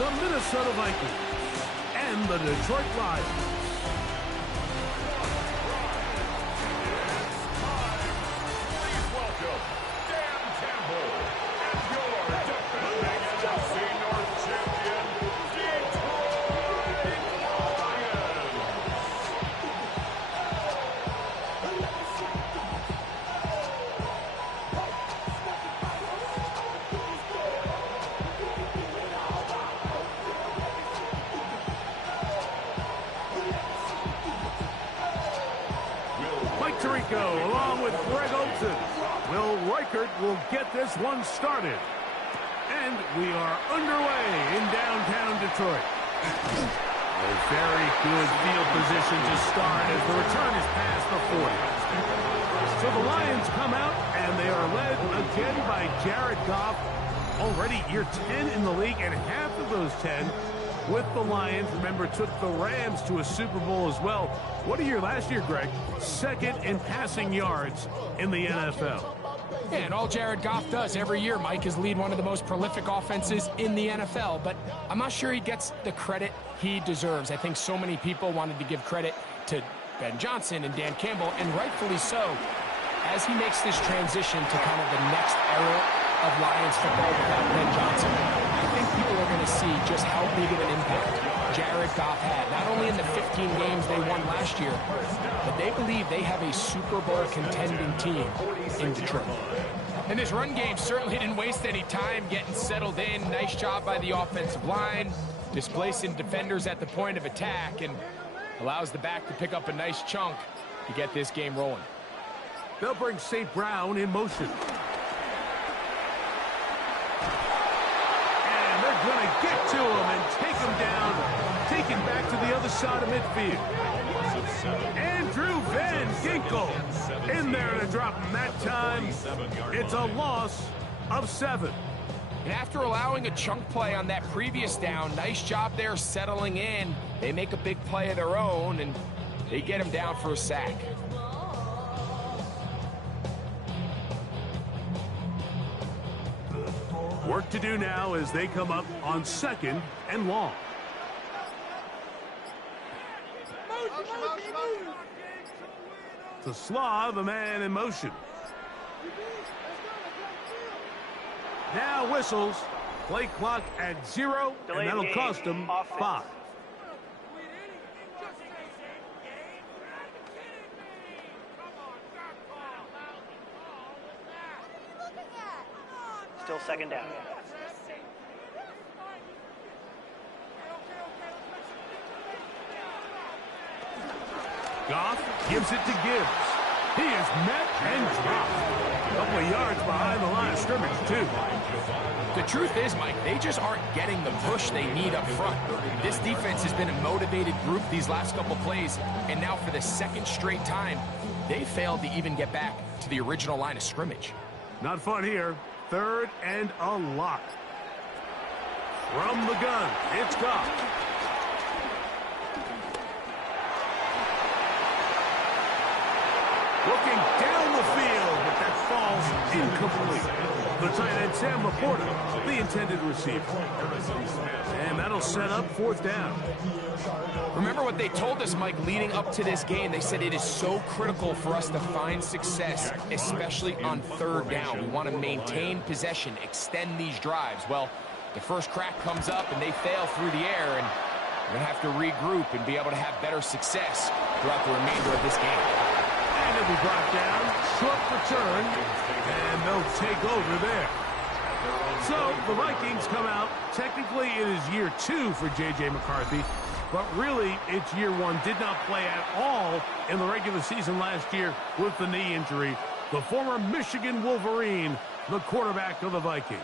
the Minnesota Vikings and the Detroit Lions. Along with Greg Olsen, Will Reichert will get this one started. And we are underway in downtown Detroit. A very good field position to start as the return is past the 40. So the Lions come out, and they are led again by Jared Goff. Already year 10 in the league, and half of those 10 with the Lions. Remember, took the Rams to a Super Bowl as well. What a year last year, Greg. Second in passing yards in the NFL. Yeah, and all Jared Goff does every year, Mike, is lead one of the most prolific offenses in the NFL. But I'm not sure he gets the credit he deserves. I think so many people wanted to give credit to Ben Johnson and Dan Campbell, and rightfully so, as he makes this transition to kind of the next era of Lions football without Ben Johnson. I think people are going to see just how big of an impact Jared Goff had, not only in the 15 games they won last year, but they believe they have a Super Bowl contending team in Detroit. And this run game certainly didn't waste any time getting settled in. Nice job by the offensive line, displacing defenders at the point of attack, and allows the back to pick up a nice chunk to get this game rolling. They'll bring St. Brown in motion. Going to get to him and take him down, taken back to the other side of midfield. Andrew Van Ginkel in there to drop him that time. It's a loss of 7. And after allowing a chunk play on that previous down, nice job there settling in. They make a big play of their own, and they get him down for a sack. Work to do now as they come up on 2nd and long. To Slaw, the man in motion. Now whistles. Play clock at 0, and that'll cost them 5. Still 2nd down. Goff gives it to Gibbs. He is met and dropped. A couple of yards behind the line of scrimmage, too. The truth is, Mike, they just aren't getting the push they need up front. This defense has been a motivated group these last couple plays, and now for the 2nd straight time, they failed to even get back to the original line of scrimmage. Not fun here. 3rd and a lot. From the gun, it's Goff. Looking down the field, but that falls incomplete. The tight end, Sam Laporta, the intended receiver. And that'll set up 4th down. Remember what they told us, Mike, leading up to this game. They said it is so critical for us to find success, especially on 3rd down. We want to maintain possession, extend these drives. Well, the first crack comes up, and they fail through the air, and we're going to have to regroup and be able to have better success throughout the remainder of this game. And it'll be brought down, short return, and they'll take over there. So the Vikings come out. Technically, it is year 2 for J.J. McCarthy, but really, it's year 1. Did not play at all in the regular season last year with the knee injury. The former Michigan Wolverine, the quarterback of the Vikings.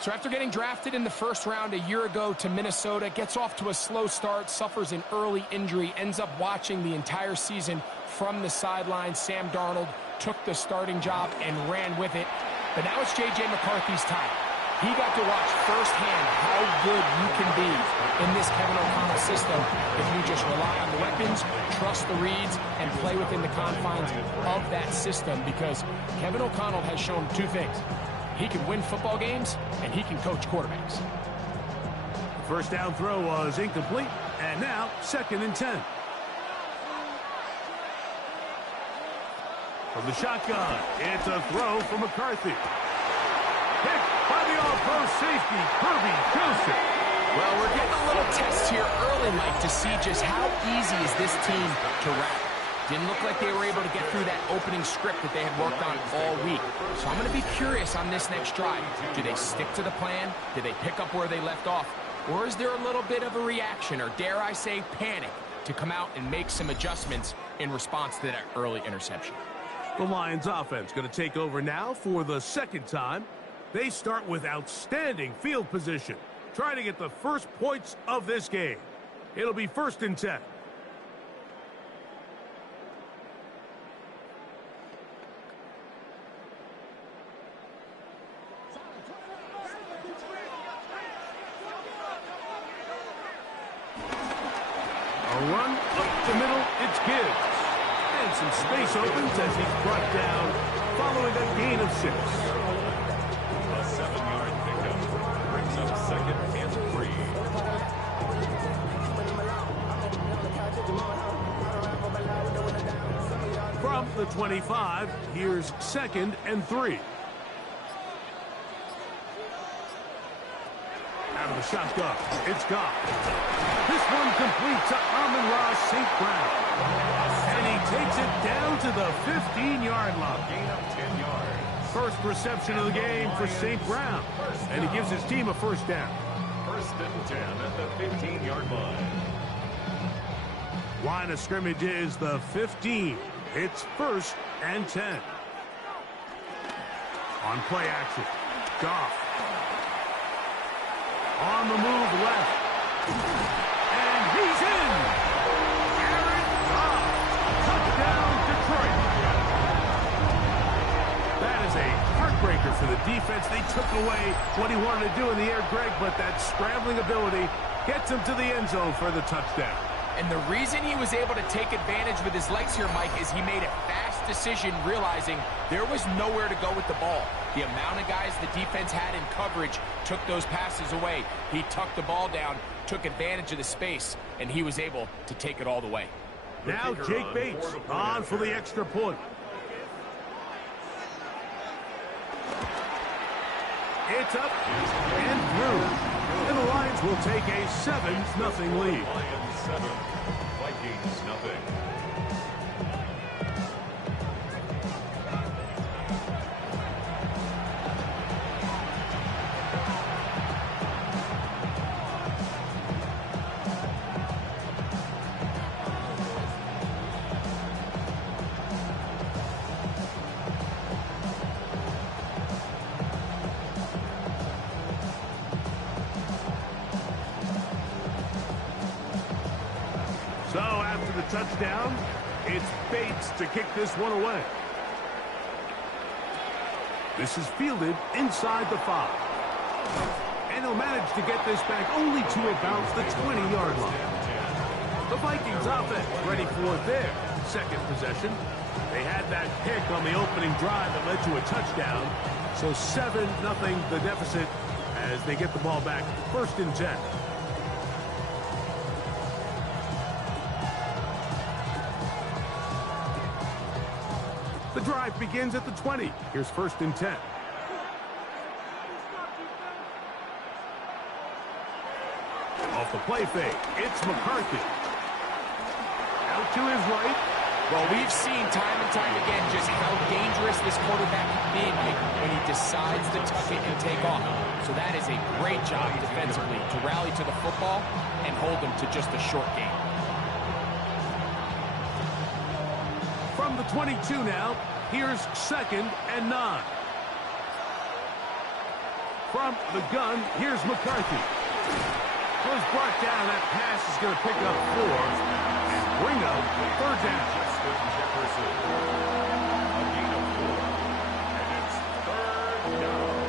So after getting drafted in the 1st round a year ago to Minnesota, gets off to a slow start, suffers an early injury, ends up watching the entire season from the sideline. Sam Darnold took the starting job and ran with it. But now it's J.J. McCarthy's time. He got to watch firsthand how good you can be in this Kevin O'Connell system if you just rely on the weapons, trust the reads, and play within the confines of that system, because Kevin O'Connell has shown 2 things. He can win football games, and he can coach quarterbacks. First down throw was incomplete, and now 2nd and 10. From the shotgun, it's a throw for McCarthy. Picked by the all-pro safety, Kirby Joseph. Well, we're getting a little test here early, Mike, to see just how easy is this team to wrap. Didn't look like they were able to get through that opening script that they had worked on all week. So I'm going to be curious on this next drive. Do they stick to the plan? Do they pick up where they left off? Or is there a little bit of a reaction, or dare I say panic, to come out and make some adjustments in response to that early interception? The Lions offense going to take over now for the 2nd time. They start with outstanding field position, trying to get the first points of this game. It'll be 1st and 10. A run up the middle, it's Gibbs. And some space opens as he's brought down following a gain of 6. A 7-yard pickup brings up 2nd and 3. From the 25, here's 2nd and 3. Out of the shotgun, it's Goff. This one complete to Amon-Ra St. Brown. And he takes it down to the 15-yard line. Gain of 10 yards. First reception of the game for St. Brown. And he gives his team a 1st down. 1st and 10 at the 15-yard line. Line of scrimmage is the 15. It's 1st and 10. On play action, Goff. On the move left. And he's in. Jared Goff. Touchdown, Detroit. That is a heartbreaker for the defense. They took away what he wanted to do in the air, Greg, but that scrambling ability gets him to the end zone for the touchdown. And the reason he was able to take advantage with his legs here, Mike, is he made a fast decision realizing there was nowhere to go with the ball. The amount of guys the defense had in coverage took those passes away. He tucked the ball down, took advantage of the space, and he was able to take it all the way. Now Jake Bates on for the extra point. It's up and through. And the Lions will take a 7-0 lead. Lions 7, Vikings nothing. So after the touchdown, it's Bates to kick this one away. This is fielded inside the 5. And he'll manage to get this back only to about the 20-yard line. The Vikings offense ready for their 2nd possession. They had that pick on the opening drive that led to a touchdown. So 7-0 the deficit as they get the ball back. 1st and 10. The drive begins at the 20. Here's 1st and 10. Off the play fake, it's McCarthy. Out to his right. Well, we've seen time and time again just how dangerous this quarterback can be, Mike, when he decides to tuck it and take off. So that is a great job defensively to rally to the football and hold them to just a short gain. From the 22 now, here's 2nd and 9. From the gun, here's McCarthy. Was brought down. That pass is going to pick up 4 and bring up 3rd down. Justin Jefferson. A gain of 4. And it's 3rd down.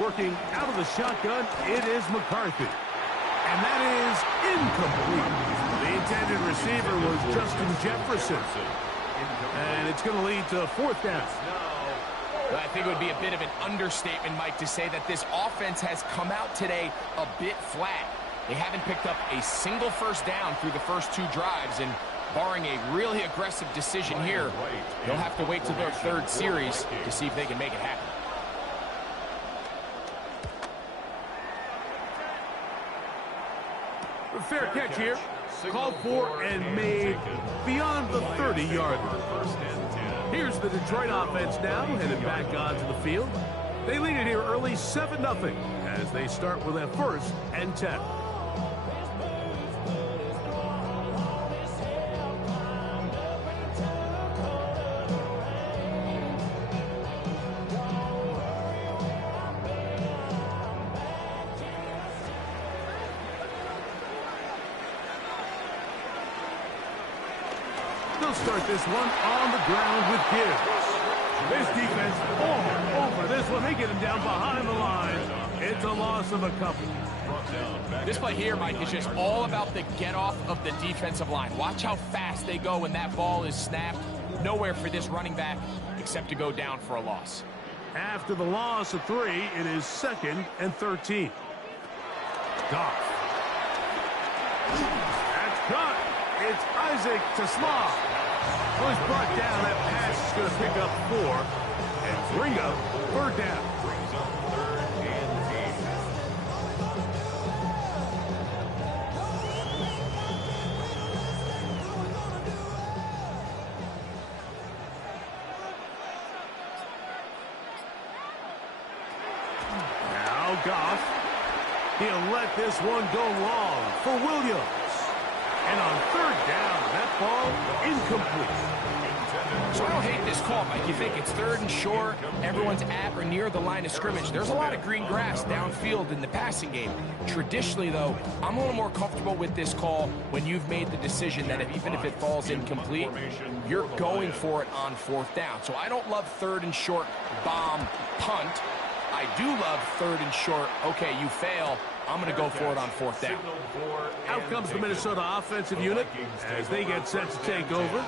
Working out of the shotgun, it is McCarthy. And that is incomplete. The intended receiver was Justin Jefferson. And it's going to lead to 4th down. I think it would be a bit of an understatement, Mike, to say that this offense has come out today a bit flat. They haven't picked up a single first down through the first 2 drives, and barring a really aggressive decision here, they'll have to wait till their 3rd series to see if they can make it happen. A fair catch here. Called for and made beyond the 30-yard line. Here's the Detroit offense now, headed back onto the field. They lead it here early 7-0 as they start with a 1st and 10. They'll start this one on the ground with Gibbs. This defense all over this one. They get him down behind the line. It's a loss of a couple. This play here, Mike, is just all about the get-off of the defensive line. Watch how fast they go when that ball is snapped. Nowhere for this running back except to go down for a loss. After the loss of 3, it is 2nd and 13. Goff. That's caught. It's Isaac to Slaw. Well, he's brought down. That pass is going to pick up 4 and bring up 3rd down. Now Goff. He'll let this one go long for Williams. And on 3rd down, that ball incomplete. So I don't hate this call, Mike. You think it's 3rd and short, everyone's at or near the line of scrimmage. There's a lot of green grass downfield in the passing game. Traditionally, though, I'm a little more comfortable with this call when you've made the decision that even if it falls incomplete, you're going for it on 4th down. So I don't love 3rd and short, bomb, punt. I do love 3rd and short, okay, you fail, I'm going to go for it on 4th down. Out comes the Minnesota offensive unit as they get set to take over.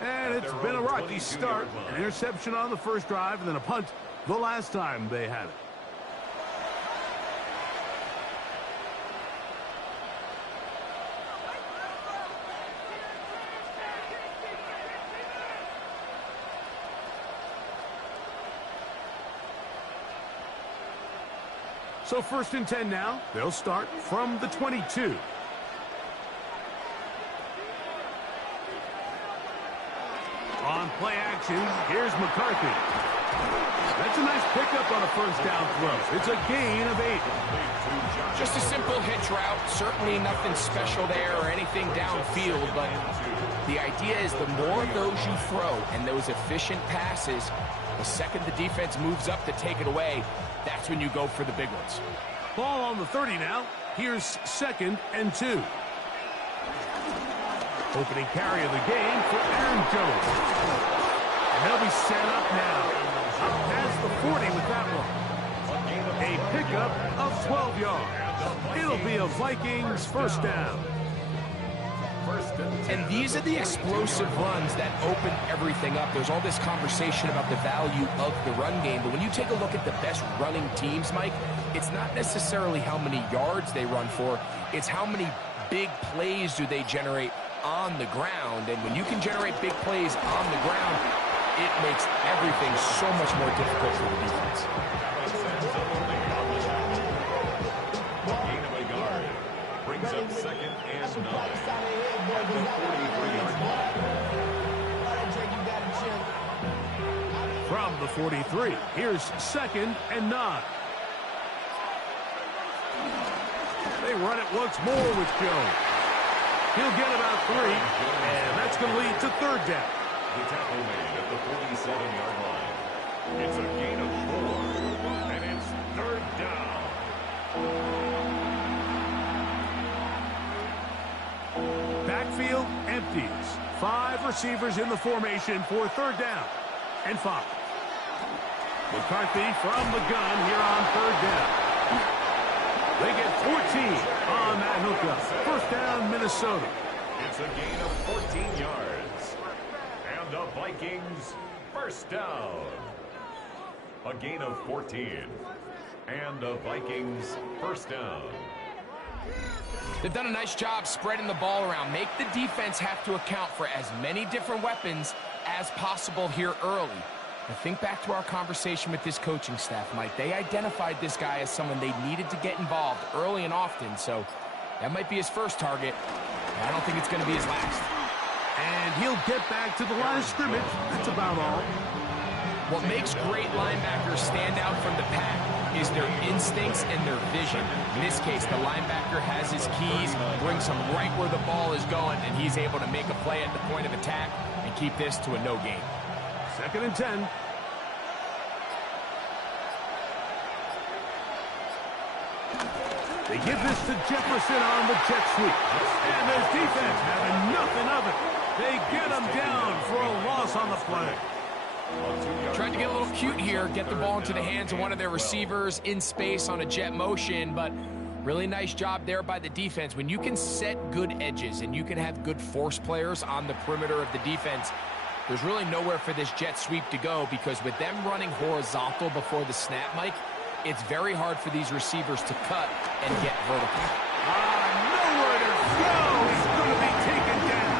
And it's been a rocky start. An interception on the first drive and then a punt the last time they had it. So 1st and 10 now. They'll start from the 22. On play action, here's McCarthy. That's a nice pickup on a 1st down throw. It's a gain of 8. Just a simple hitch route. Certainly nothing special there or anything downfield, but the idea is the more of those you throw and those efficient passes, the second the defense moves up to take it away, that's when you go for the big ones. Ball on the 30 now. Here's 2nd and 2. Opening carry of the game for Aaron Jones. And they'll be set up now. Up past the 40 with that one. A pickup of 12 yards. It'll be a Vikings 1st down. And these are the explosive runs that open everything up. There's all this conversation about the value of the run game, but when you take a look at the best running teams, Mike, it's not necessarily how many yards they run for, it's how many big plays do they generate on the ground. And when you can generate big plays on the ground, it makes everything so much more difficult for the defense. Brings up 2nd and 9 at the 43-yard line. From the 43, here's 2nd and 9. They run it once more with Jones. He'll get about 3, and that's going to lead to 3rd down. The tackle made at the 47-yard line. It's a gain of 4, and it's 3rd down. Backfield empties. 5 receivers in the formation for 3rd down and 5. McCarthy from the gun here on 3rd down. They get 14 on that hookup. 1st down, Minnesota. It's a gain of 14 yards. And the Vikings, first down. A gain of 14. And the Vikings, first down. They've done a nice job spreading the ball around. Make the defense have to account for as many different weapons as possible here early. But think back to our conversation with this coaching staff, Mike. They identified this guy as someone they needed to get involved early and often, so that might be his first target. I don't think it's going to be his last. And he'll get back to the line of scrimmage. That's about all. What makes great linebackers stand out from the pack is their instincts and their vision. In this case, the linebacker has his keys, brings him right where the ball is going, and he's able to make a play at the point of attack and keep this to a no gain. 2nd and 10. They give this to Jefferson on the jet sweep. And his defense having nothing of it. They get him down for a loss on the play. Tried to get a little cute here, get the ball into the hands of one of their receivers in space on a jet motion, but really nice job there by the defense. When you can set good edges and you can have good force players on the perimeter of the defense, there's really nowhere for this jet sweep to go, because with them running horizontal before the snap, Mike, it's very hard for these receivers to cut and get vertical. Nowhere to go. He's going to be taken down.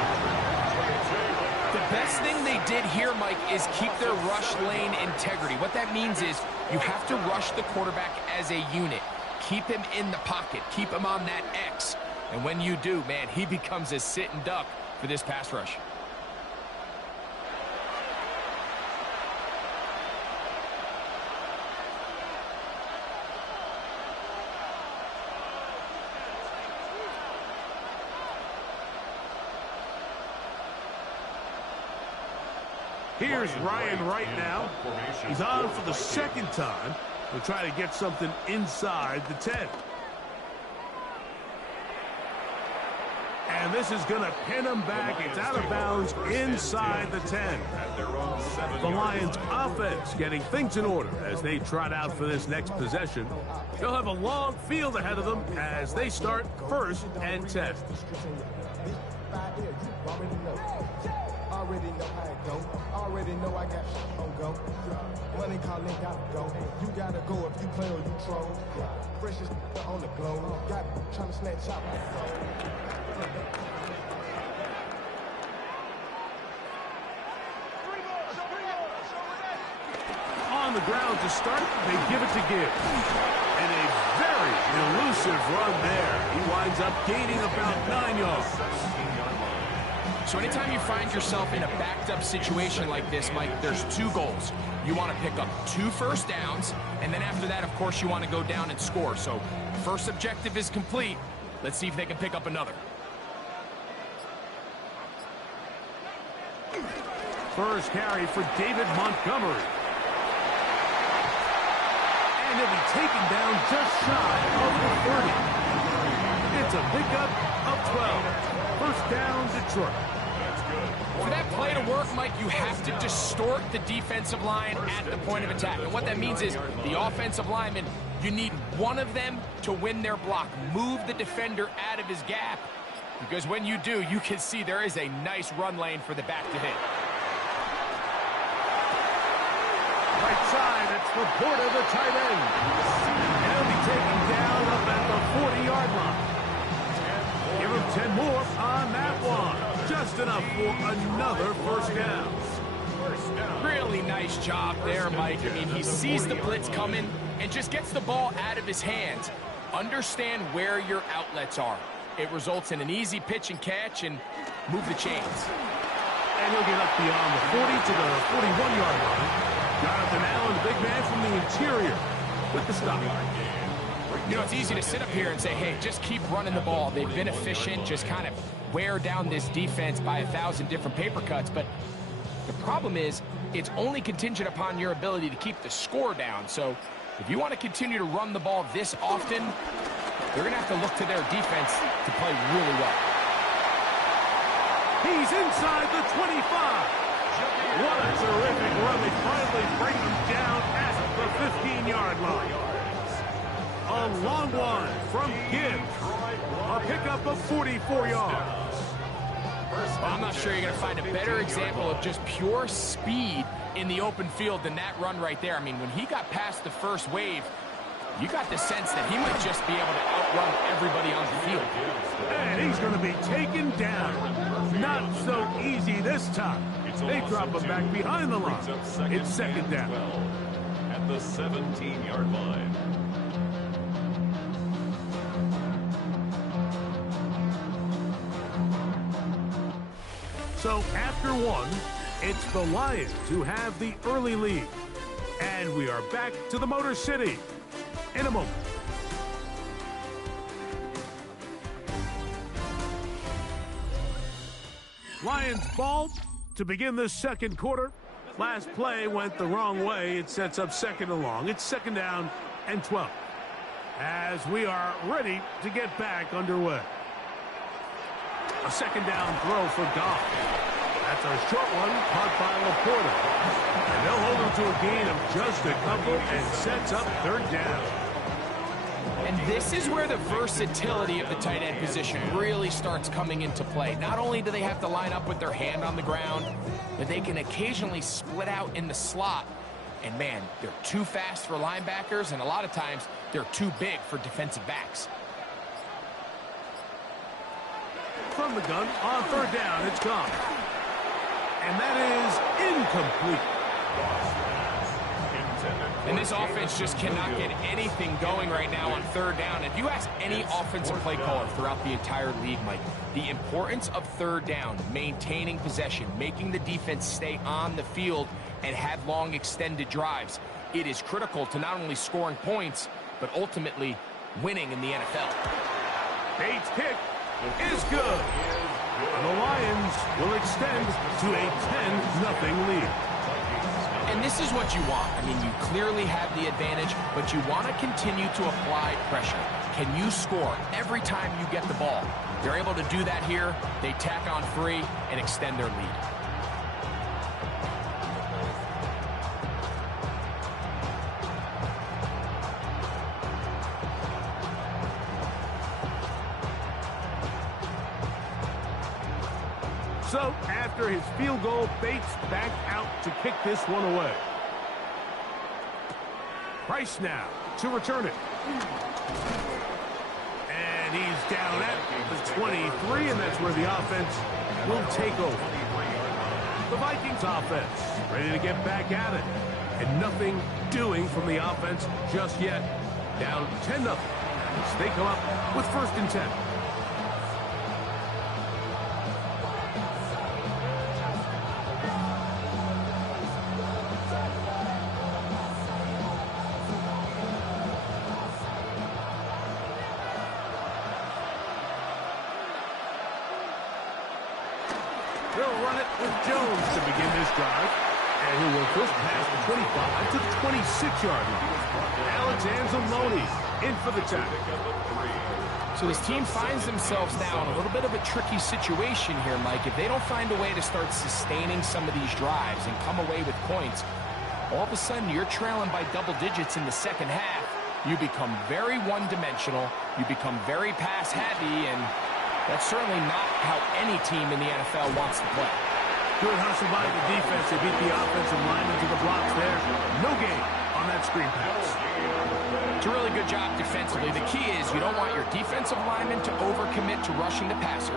The best thing they did here, Mike, is keep their rush lane integrity. What that means is you have to rush the quarterback as a unit. Keep him in the pocket. Keep him on that X. And when you do, man, he becomes a sitting duck for this pass rush. Here's Ryan right now. He's on for the 2nd time. He'll try to get something inside the 10. And this is going to pin him back. It's out of bounds inside the 10. The Lions offense getting things in order as they trot out for this next possession. They'll have a long field ahead of them as they start 1st and 10. Already know how it go. Already know I got shit on go. Money calling, gotta go. You gotta go if you play or you troll. Precious on the globe. Got trying to snatch out my soul. On the ground to start, they give it to Gibbs. And a very elusive run there. He winds up gaining about 9 yards. So anytime you find yourself in a backed-up situation like this, Mike, there's 2 goals. You want to pick up 2 first downs, and then after that, of course, you want to go down and score. So first objective is complete. Let's see if they can pick up another. First carry for David Montgomery. And he'll be taken down just shy of the 30. It's a pickup of 12. First down, Detroit. For that play to work, Mike, you have to distort the defensive line at the point of attack. And what that means is the offensive lineman, you need one of them to win their block. Move the defender out of his gap, because when you do, you can see there is a nice run lane for the back to hit. Right side, it's Laporta, the tight end. And he'll be taken down up at the 40-yard line. Give him 10 more on that one. Just enough for another first down. Really nice job there, Mike. I mean, he sees the blitz coming and just gets the ball out of his hands. Understand where your outlets are. It results in an easy pitch and catch and move the chains. And he'll get up beyond the 40 to the 41-yard line. Jonathan Allen, big man from the interior with the stop. You know, it's easy to sit up here and say, hey, just keep running the ball. They've been efficient, just kind of wear down this defense by 1,000 different paper cuts. But the problem is it's only contingent upon your ability to keep the score down. So if you want to continue to run the ball this often, they're going to have to look to their defense to play really well. He's inside the 25. What a terrific run. They finally bring him down at the 15-yard line. A long one from Gibbs. A pickup of 44 yards. Well, I'm not sure you're going to find a better example of just pure speed in the open field than that run right there. I mean, when he got past the first wave, you got the sense that he might just be able to outrun everybody on the field. And he's going to be taken down. Not so easy this time. They drop him back behind the line. It's second down. At the 17-yard line. So after one, it's the Lions who have the early lead. And we are back to the Motor City in a moment. Lions ball to begin the second quarter. Last play went the wrong way. It sets up second and long. It's second down and 12. As we are ready to get back underway. A second down throw for Goff. That's a short one, caught by Laporta. And they'll hold him to a gain of just a couple and sets up third down. And this is where the versatility of the tight end position really starts coming into play. Not only do they have to line up with their hand on the ground, but they can occasionally split out in the slot. And man, they're too fast for linebackers, and a lot of times they're too big for defensive backs. From the gun, on third down, it's gone. And that is incomplete. And this offense just cannot get anything going right now on third down. If you ask any offensive play caller throughout the entire league, Mike, the importance of third down, maintaining possession, making the defense stay on the field and have long extended drives, it is critical to not only scoring points, but ultimately winning in the NFL. Bates' kick is good. And the Lions will extend to a 10-0 lead. And this is what you want. I mean, you clearly have the advantage, but you want to continue to apply pressure. Can you score every time you get the ball? They're able to do that here. They tack on 3 and extend their lead. So, after his field goal, Bates back out to kick this one away. Price now to return it. And he's down at the 23, and that's where the offense will take over. The Vikings offense ready to get back at it. And nothing doing from the offense just yet. Down 10-0. They come up with first and 10. They'll run it with Jones to begin this drive. And he'll work this past the 25 to the 26-yard line. Alex Anzalone in for the tackle. So this team finds themselves now in a little bit of a tricky situation here, Mike. If they don't find a way to start sustaining some of these drives and come away with points, all of a sudden you're trailing by double digits in the second half. You become very one-dimensional. You become very pass-heavy, and that's certainly not how any team in the NFL wants to play. Good hustle by the defense. They beat the offensive lineman to the blocks there. No gain on that screen pass. It's a really good job defensively. The key is you don't want your defensive linemen to overcommit to rushing the passer,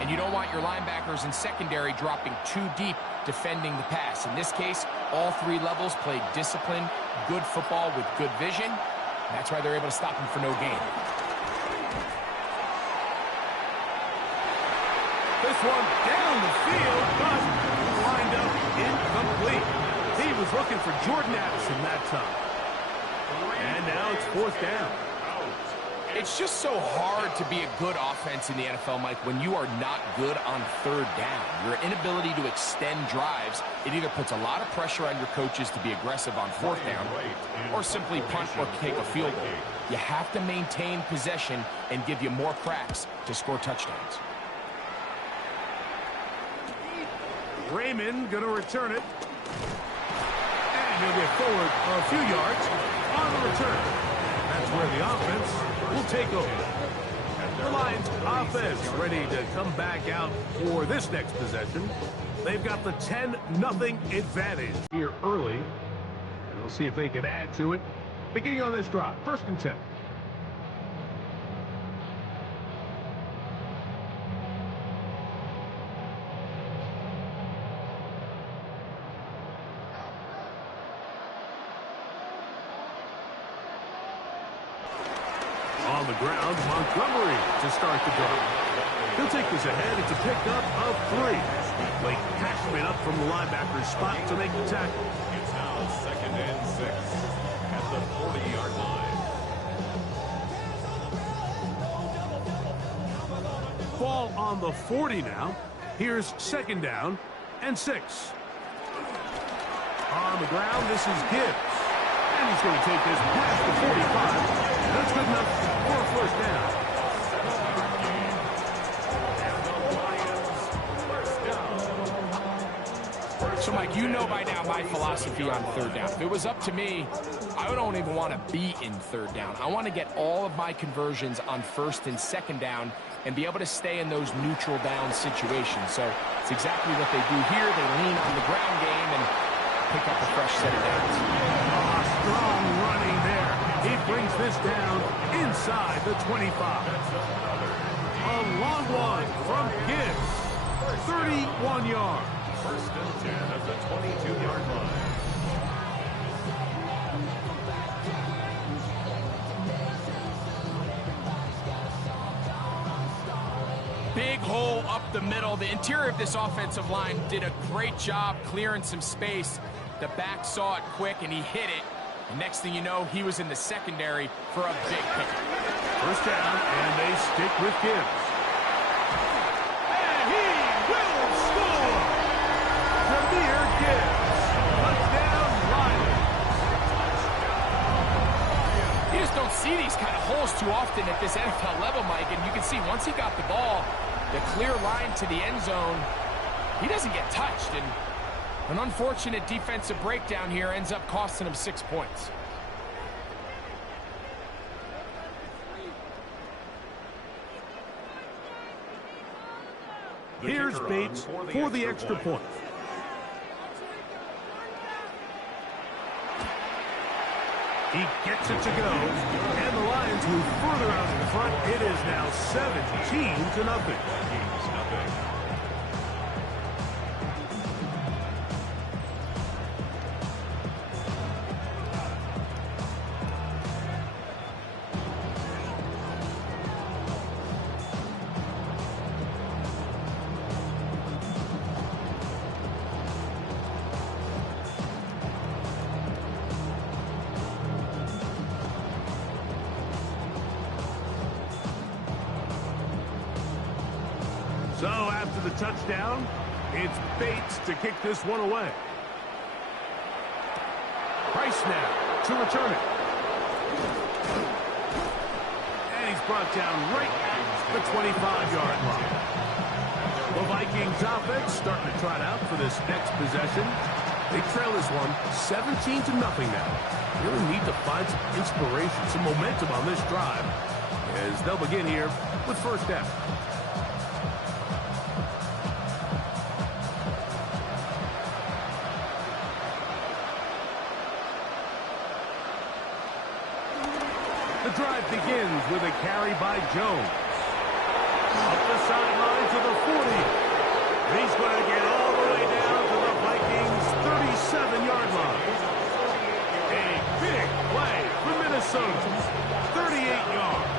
and you don't want your linebackers and secondary dropping too deep defending the pass. In this case, all 3 levels played disciplined, good football with good vision. That's why they're able to stop him for no gain. This one down the field, but lined up incomplete. He was looking for Jordan Addison that time. And now it's fourth down. It's just so hard to be a good offense in the NFL, Mike, when you are not good on third down. Your inability to extend drives, it either puts a lot of pressure on your coaches to be aggressive on fourth down or simply punt or kick a field goal. You have to maintain possession and give you more cracks to score touchdowns. Raymond going to return it. And he'll get forward a few yards on the return. That's where the offense will take over. The Lions offense ready to come back out for this next possession. They've got the 10-0 advantage here early. And we'll see if they can add to it. Beginning on this drive, 1st and 10. On the ground, Montgomery to start the drive. He'll take this ahead. It's a pickup of 3. Blake Cashman up from the linebacker's spot to make the tackle. It's now 2nd and 6 at the 40-yard line. Ball on the 40 now. Here's 2nd down and 6. On the ground, this is Gibbs. And he's going to take this past the 45. That's good enough for a 1st down. So, Mike, you know by now my philosophy on 3rd down. If it was up to me, I don't even want to be in 3rd down. I want to get all of my conversions on 1st and 2nd down and be able to stay in those neutral down situations. So it's exactly what they do here. They lean on the ground game and pick up a fresh set of downs. Strong running there. He brings this down inside the 25. A long one from Gibbs. 31 yards. 1st and 10 at the 22-yard line. Big hole up the middle. The interior of this offensive line did a great job clearing some space. The back saw it quick, and he hit it. And next thing you know, he was in the secondary for a big pickup. 1st down, and they stick with Gibbs. And he will score! Jahmyr Gibbs. Touchdown, Lions. You just don't see these kind of holes too often at this NFL level, Mike. And you can see once he got the ball, the clear line to the end zone, he doesn't get touched. And an unfortunate defensive breakdown here ends up costing him 6 points. Here's Bates for the extra point. He gets it to go, and the Lions move further out in front. It is now 17-0. So after the touchdown, it's Bates to kick this one away. Price now to return it. And he's brought down right at the 25-yard line. The Vikings offense starting to trot out for this next possession. They trail this one 17-0 now. Really need to find some inspiration, some momentum on this drive as they'll begin here with 1st down. The drive begins with a carry by Jones. Up the sideline to the 40. And he's going to get all the way down to the Vikings' 37-yard line. A big play for Minnesota. 38 yards.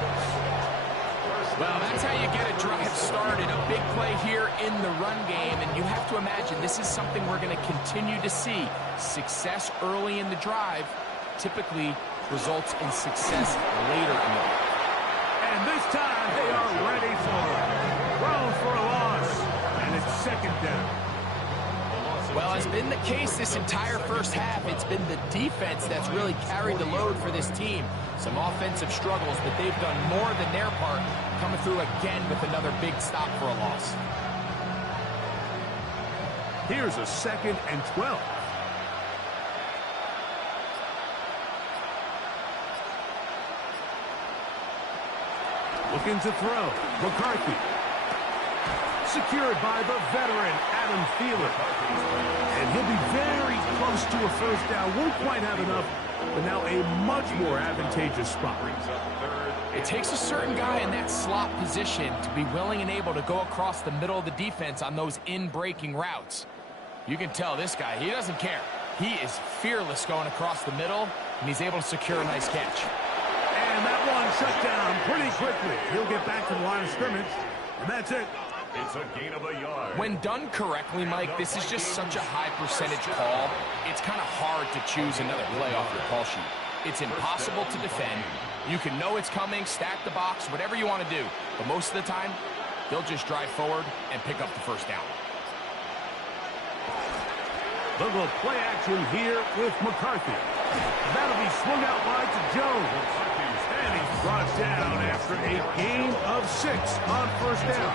Well, that's how you get a drive started. A big play here in the run game. And you have to imagine this is something we're going to continue to see. Success early in the drive typically results in success later in the game. And this time they are ready for it. Thrown for a loss. And it's 2nd down. Well, it's been the case this entire first half. It's been the defense that's really carried the load for this team. Some offensive struggles, but they've done more than their part, coming through again with another big stop for a loss. Here's a 2nd and 12. Looking to throw. McCarthy. Secured by the veteran, Adam Thielen. And he'll be very close to a first down. Won't quite have enough, but now a much more advantageous spot. It takes a certain guy in that slot position to be willing and able to go across the middle of the defense on those in-breaking routes. You can tell this guy, he doesn't care. He is fearless going across the middle, and he's able to secure a nice catch. And that one shut down pretty quickly. He'll get back to the line of scrimmage, and that's it. It's a gain of a yard. When done correctly, Mike, this is just such a high percentage call. It's kind of hard to choose another play off your call sheet. It's impossible to defend. You can know it's coming, stack the box, whatever you want to do. But most of the time, they'll just drive forward and pick up the first down. Little play action here with McCarthy. That'll be swung out wide to Jones. And he's brought down after a gain of 6 on first down.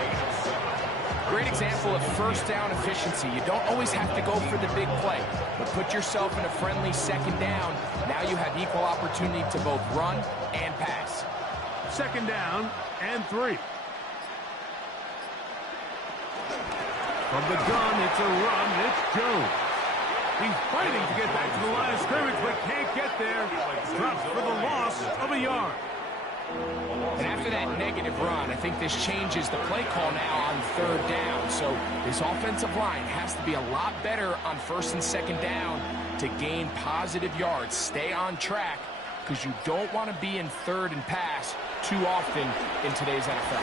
Great example of first down efficiency. You don't always have to go for the big play, but put yourself in a friendly second down. Now you have equal opportunity to both run and pass. Second down and 3. From the gun, it's a run. It's Jones. He's fighting to get back to the line of scrimmage, but can't get there. Drops for the loss of a yard. And after that negative run, I think this changes the play call now on third down. So this offensive line has to be a lot better on first and second down to gain positive yards. Stay on track, because you don't want to be in third and pass too often in today's NFL.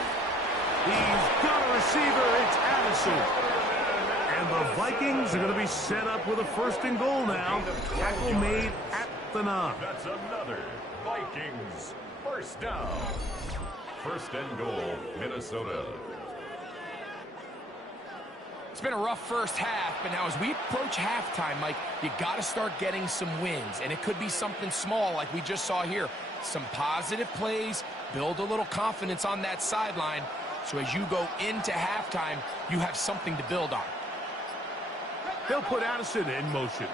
He's got a receiver. It's Addison. And the Vikings are going to be set up with a first and goal now. Tackle made at the 9. That's another Vikings first down. First and goal, Minnesota. It's been a rough first half, but now as we approach halftime, Mike, you got to start getting some wins. And it could be something small like we just saw here. Some positive plays, build a little confidence on that sideline. So as you go into halftime, you have something to build on. They'll put Addison in motion.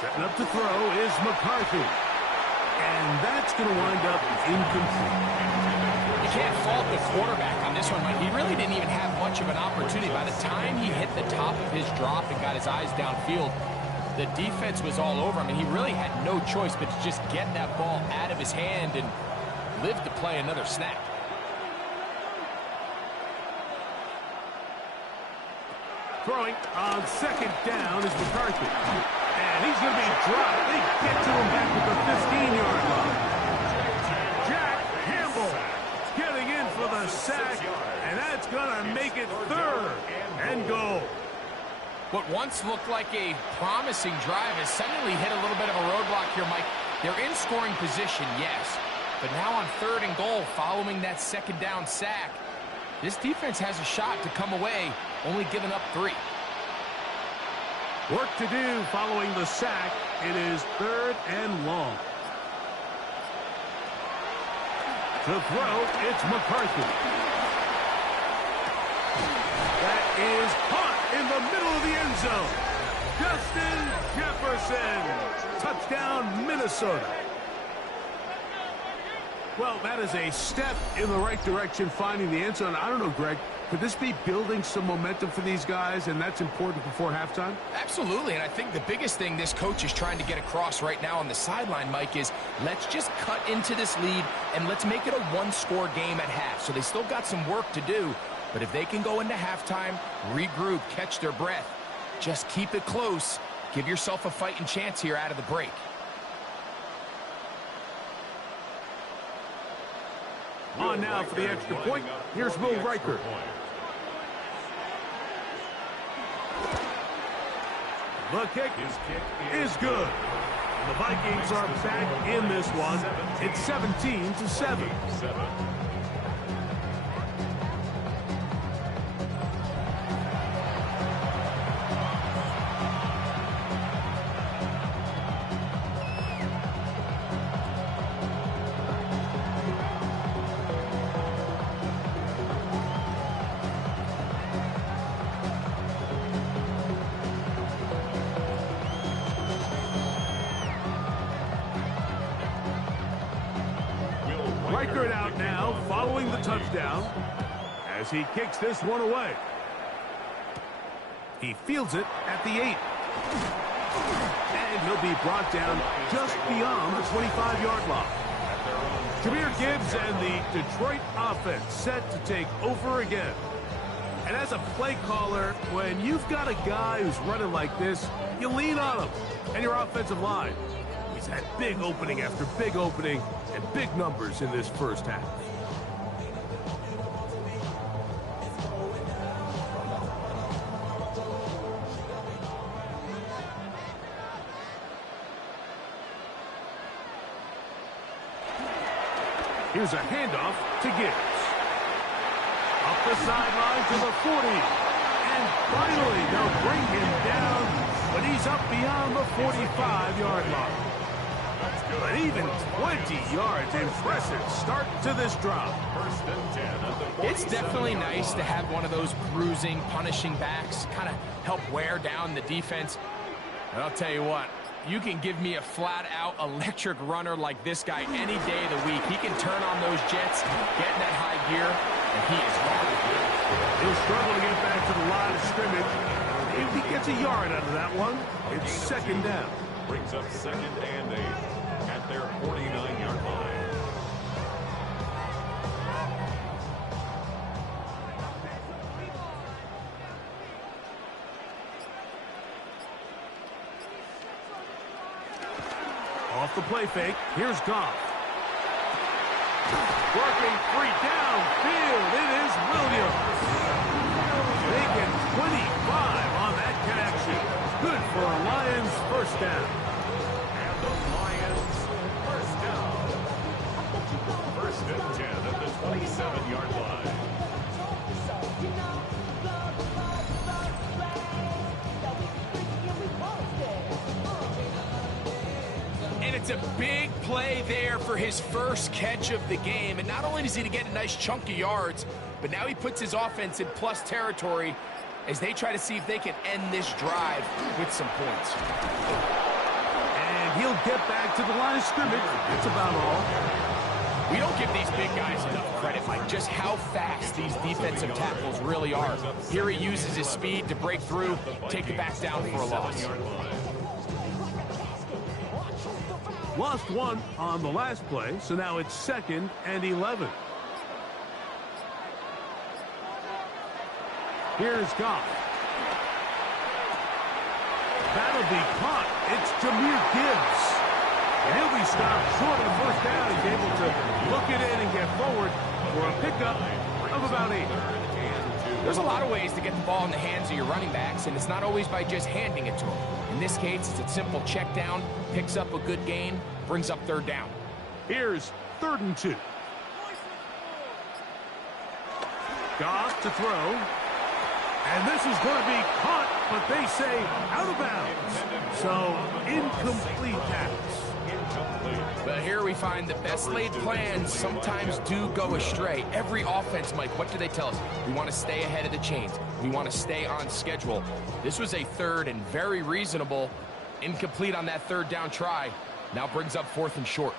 Setting up to throw is McCarthy. And that's going to wind up incomplete. You can't fault the quarterback on this one, Mike. He really didn't even have much of an opportunity. By the time he hit the top of his drop and got his eyes downfield, the defense was all over him, and he really had no choice but to just get that ball out of his hand and live to play another snap. Throwing on second down is McCarthy. And he's going to be dropped. They get to him back at the 15-yard line. Jack Campbell getting in for the sack, and that's going to make it third and goal. What once looked like a promising drive has suddenly hit a little bit of a roadblock here, Mike. They're in scoring position, yes. But now on third and goal, following that second down sack, this defense has a shot to come away, only giving up 3. Work to do following the sack. It is third and long. To throw, it's McCarthy. That is caught in the middle of the end zone. Justin Jefferson. Touchdown, Minnesota. Well, that is a step in the right direction, finding the end zone. I don't know, Greg, could this be building some momentum for these guys, and that's important before halftime? Absolutely, and I think the biggest thing this coach is trying to get across right now on the sideline, Mike, is let's just cut into this lead, and let's make it a one-score game at half. So they still got some work to do, but if they can go into halftime, regroup, catch their breath, just keep it close, give yourself a fighting chance here out of the break. On now for the extra point. Here's Will Riker. The kick is good. The Vikings are back in this one. It's 17-7. Riker out now following the touchdown as he kicks this one away. He fields it at the 8. And he'll be brought down just beyond the 25-yard line. Jahmyr Gibbs and the Detroit offense set to take over again. And as a play caller, when you've got a guy who's running like this, you lean on him and your offensive line. He's had big opening after big opening and big numbers in this first half. Here's a handoff to Gibbs. Up the sideline to the 40. And finally, they'll bring him down, but he's up beyond the 45-yard line. But even 20 yards, impressive start to this drive. It's definitely nice to have one of those bruising, punishing backs kind of help wear down the defense. And I'll tell you what, you can give me a flat-out electric runner like this guy any day of the week. He can turn on those jets, get in that high gear, and he is gone. He'll struggle to get back to the line of scrimmage. If he gets a yard out of that one, it's second down. Brings up 2nd and 8 at their 49-yard line. Off the play fake, here's Goff. Working free downfield, it is Williams. Making 25 on that connection. Good for a Lions first down. And the Lions first down. 1st and 10 at the 27-yard line. And it's a big play there for his first catch of the game. And not only does he get a nice chunk of yards, but now he puts his offense in plus territory as they try to see if they can end this drive with some points. And he'll get back to the line of scrimmage. That's about all. We don't give these big guys enough credit, Mike, just how fast these defensive tackles really are. Here he uses his speed to break through, take it back down for a loss. Lost one on the last play, so now it's 2nd and 11. Here's Goff. That'll be caught. It's Jahmyr Gibbs. And he'll be stopped short of the first down. He's able to look it in and get forward for a pickup of about 8. There's a lot of ways to get the ball in the hands of your running backs, and it's not always by just handing it to them. In this case, it's a simple check down, picks up a good gain, brings up 3rd down. Here's 3rd and 2. Goff to throw. And this is going to be caught, but they say out of bounds. So, incomplete pass. But here we find the best laid plans sometimes do go astray. Every offense, Mike, what do they tell us? We want to stay ahead of the chains. We want to stay on schedule. This was a 3rd and very reasonable. Incomplete on that 3rd down try. Now brings up 4th and short.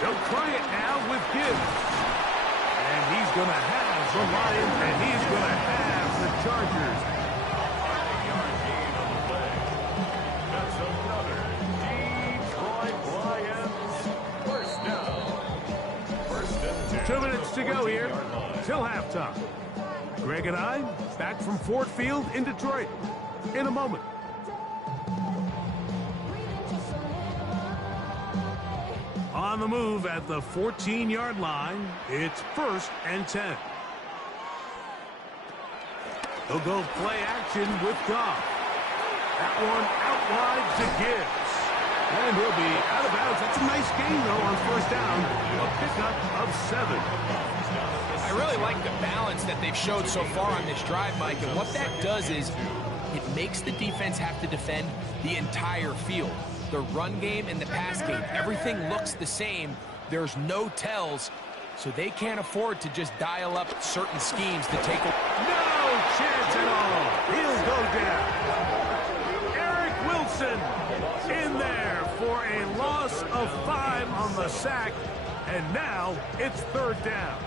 They'll try it now with Gibbs. And he's going to have the Lions, and he's going to have the Chargers. That's another Detroit Lions first down. 1st and 10. 2 minutes to go here till halftime. Greg and I back from Ford Field in Detroit in a moment. On the move at the 14-yard line, it's 1st and 10. They'll go play action with Goff. That one out wide to Gibbs. And he'll be out of bounds. That's a nice gain, though, on 1st down. A pickup of 7. I really like the balance that they've showed so far on this drive, Mike. And what that does is it makes the defense have to defend the entire field. The run game and the pass game, everything looks the same. There's no tells, so they can't afford to just dial up certain schemes to take a... No chance at all. He'll go down. Eric Wilson in there for a loss of 5 on the sack. And now it's third down.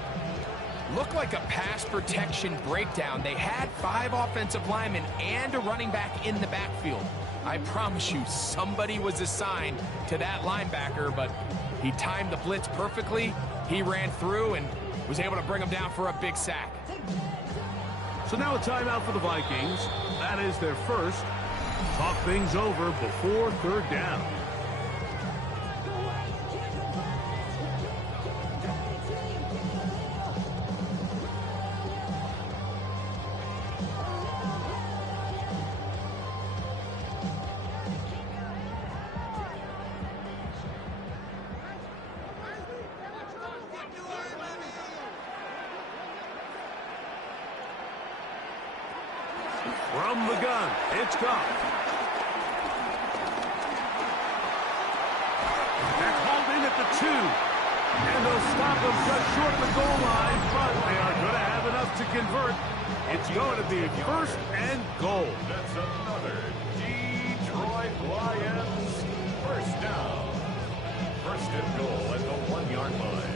Looked like a pass protection breakdown. They had 5 offensive linemen and a running back in the backfield. I promise you, somebody was assigned to that linebacker, but he timed the blitz perfectly. He ran through and was able to bring him down for a big sack. So now a timeout for the Vikings. That is their first. Talk things over before third down. From the gun, it's Goff. They're called in at the 2. And they'll stop them just short of the goal line, but they are going to have enough to convert. It's going to be first and goal. That's another Detroit Lions first down. First and goal at the 1-yard line.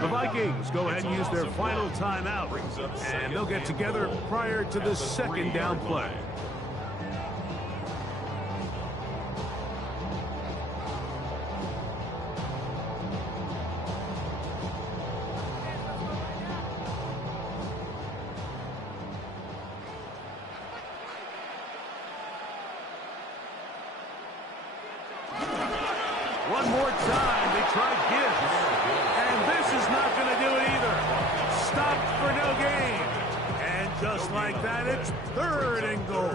The Vikings go ahead and use their final timeout, and they'll get together prior to the second down play. One more time, they try Gibbs. And this is not going to do it either. Stopped for no gain. And just like that, it's third and goal.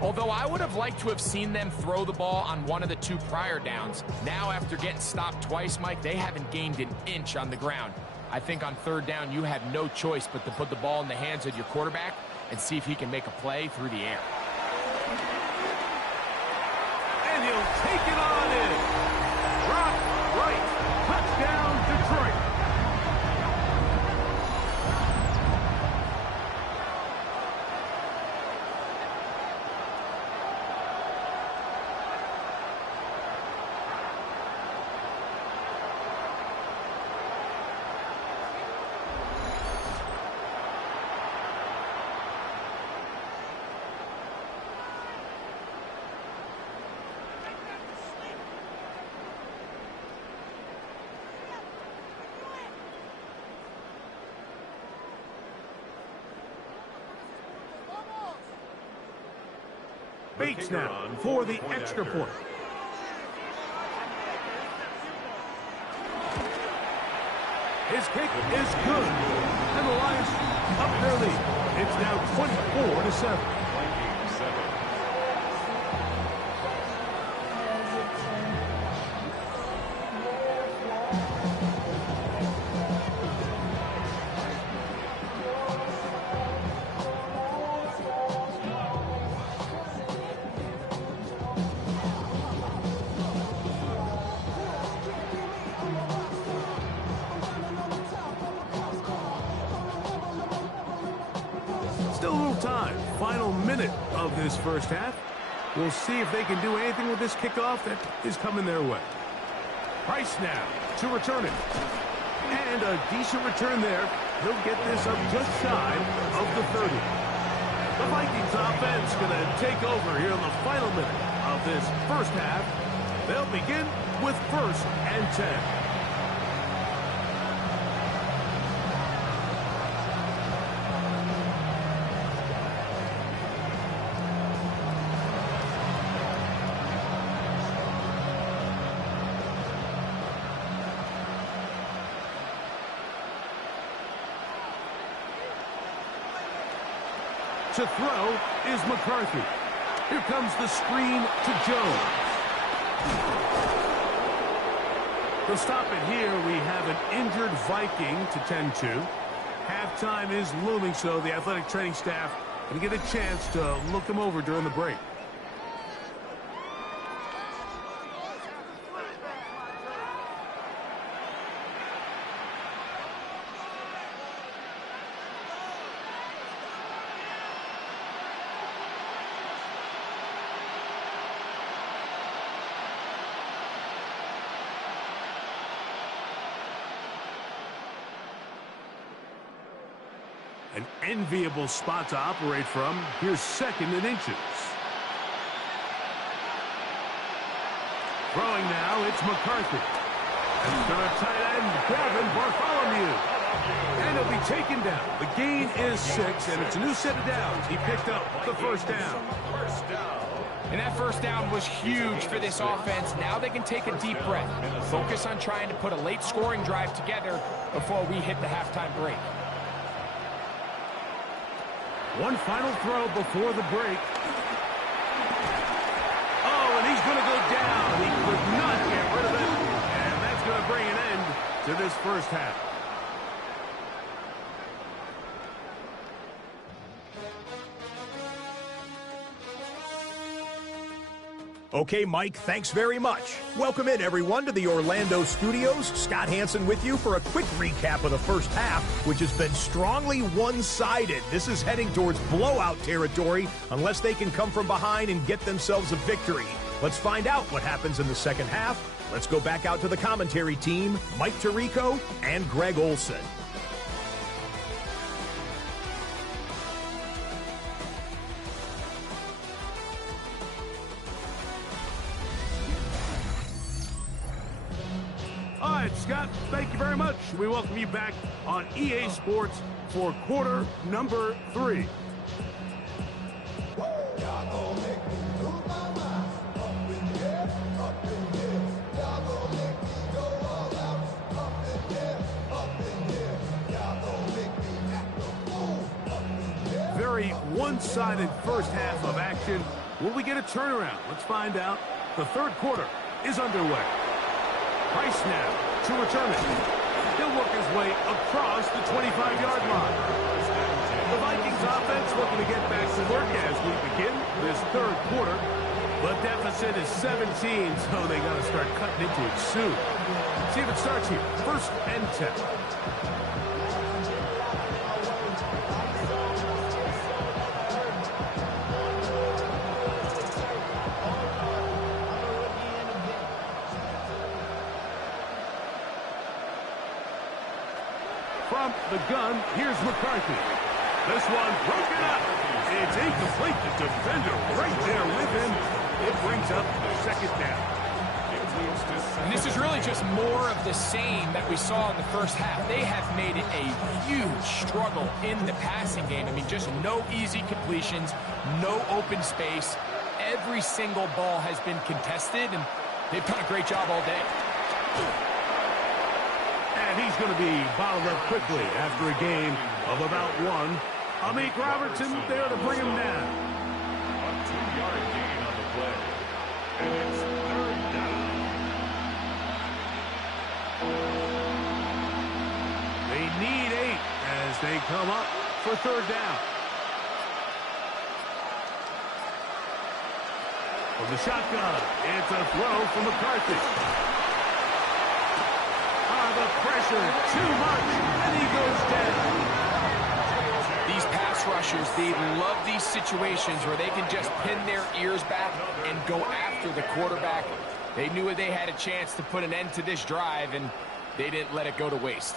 Although I would have liked to have seen them throw the ball on one of the 2 prior downs. Now, after getting stopped twice, Mike, they haven't gained an inch on the ground. I think on third down, you have no choice but to put the ball in the hands of your quarterback and see if he can make a play through the air. And he'll take it on in. Rock right. Touchdown, Detroit. Bates now for the extra point. His kick is good. And the Lions up their lead. It's now 24-7. Still a little time. Final minute of this first half. We'll see if they can do anything with this kickoff that is coming their way. Price now to return it. And a decent return there. He'll get this up just shy of the 30. The Vikings offense going to take over here in the final minute of this first half. They'll begin with first and 10. To throw is McCarthy. Here comes the screen to Jones. To stop it here, we have an injured Viking to tend to. Halftime is looming, so the athletic training staff can get a chance to look him over during the break. An enviable spot to operate from. Here's 2nd and inches. Throwing now, it's McCarthy. And to the tight end, Gavin Bartholomew. And he'll be taken down. The gain is 6, and it's a new set of downs. He picked up the first down. And that first down was huge for this offense. Now they can take a deep breath. Focus on trying to put a late scoring drive together before we hit the halftime break. One final throw before the break. Oh, and he's going to go down. He could not get rid of it. And that's going to bring an end to this first half. Okay, Mike, thanks very much. Welcome in, everyone, to the Orlando studios. Scott Hansen with you for a quick recap of the first half, which has been strongly one-sided. This is heading towards blowout territory unless they can come from behind and get themselves a victory. Let's find out what happens in the second half. Let's go back out to the commentary team, Mike Tirico and Greg Olson. All right, Scott, thank you very much. We welcome you back on EA Sports for quarter number 3. Very one-sided first half of action. Will we get a turnaround? Let's find out. The third quarter is underway. Price now to return it. He'll work his way across the 25-yard line. The Vikings offense looking to get back to work as we begin this third quarter. The deficit is 17, so they got to start cutting into it soon. See if it starts here. 1st and 10. From the gun, here's McCarthy. This one broken up. It's incomplete. The defender right there with him. It brings up the 2nd down. And this is really just more of the same that we saw in the first half. They have made it a huge struggle in the passing game. I mean, just no easy completions, no open space. Every single ball has been contested, and they've done a great job all day. And he's going to be bottled up quickly after a gain of about 1. Amik Robertson there to bring him down. A 2-yard gain on the play. And it's 3rd down. They need 8 as they come up for 3rd down. From the shotgun, it's a throw from McCarthy. The pressure, too much, and he goes down. These pass rushers, they love these situations where they can just pin their ears back and go after the quarterback. They knew they had a chance to put an end to this drive, and they didn't let it go to waste.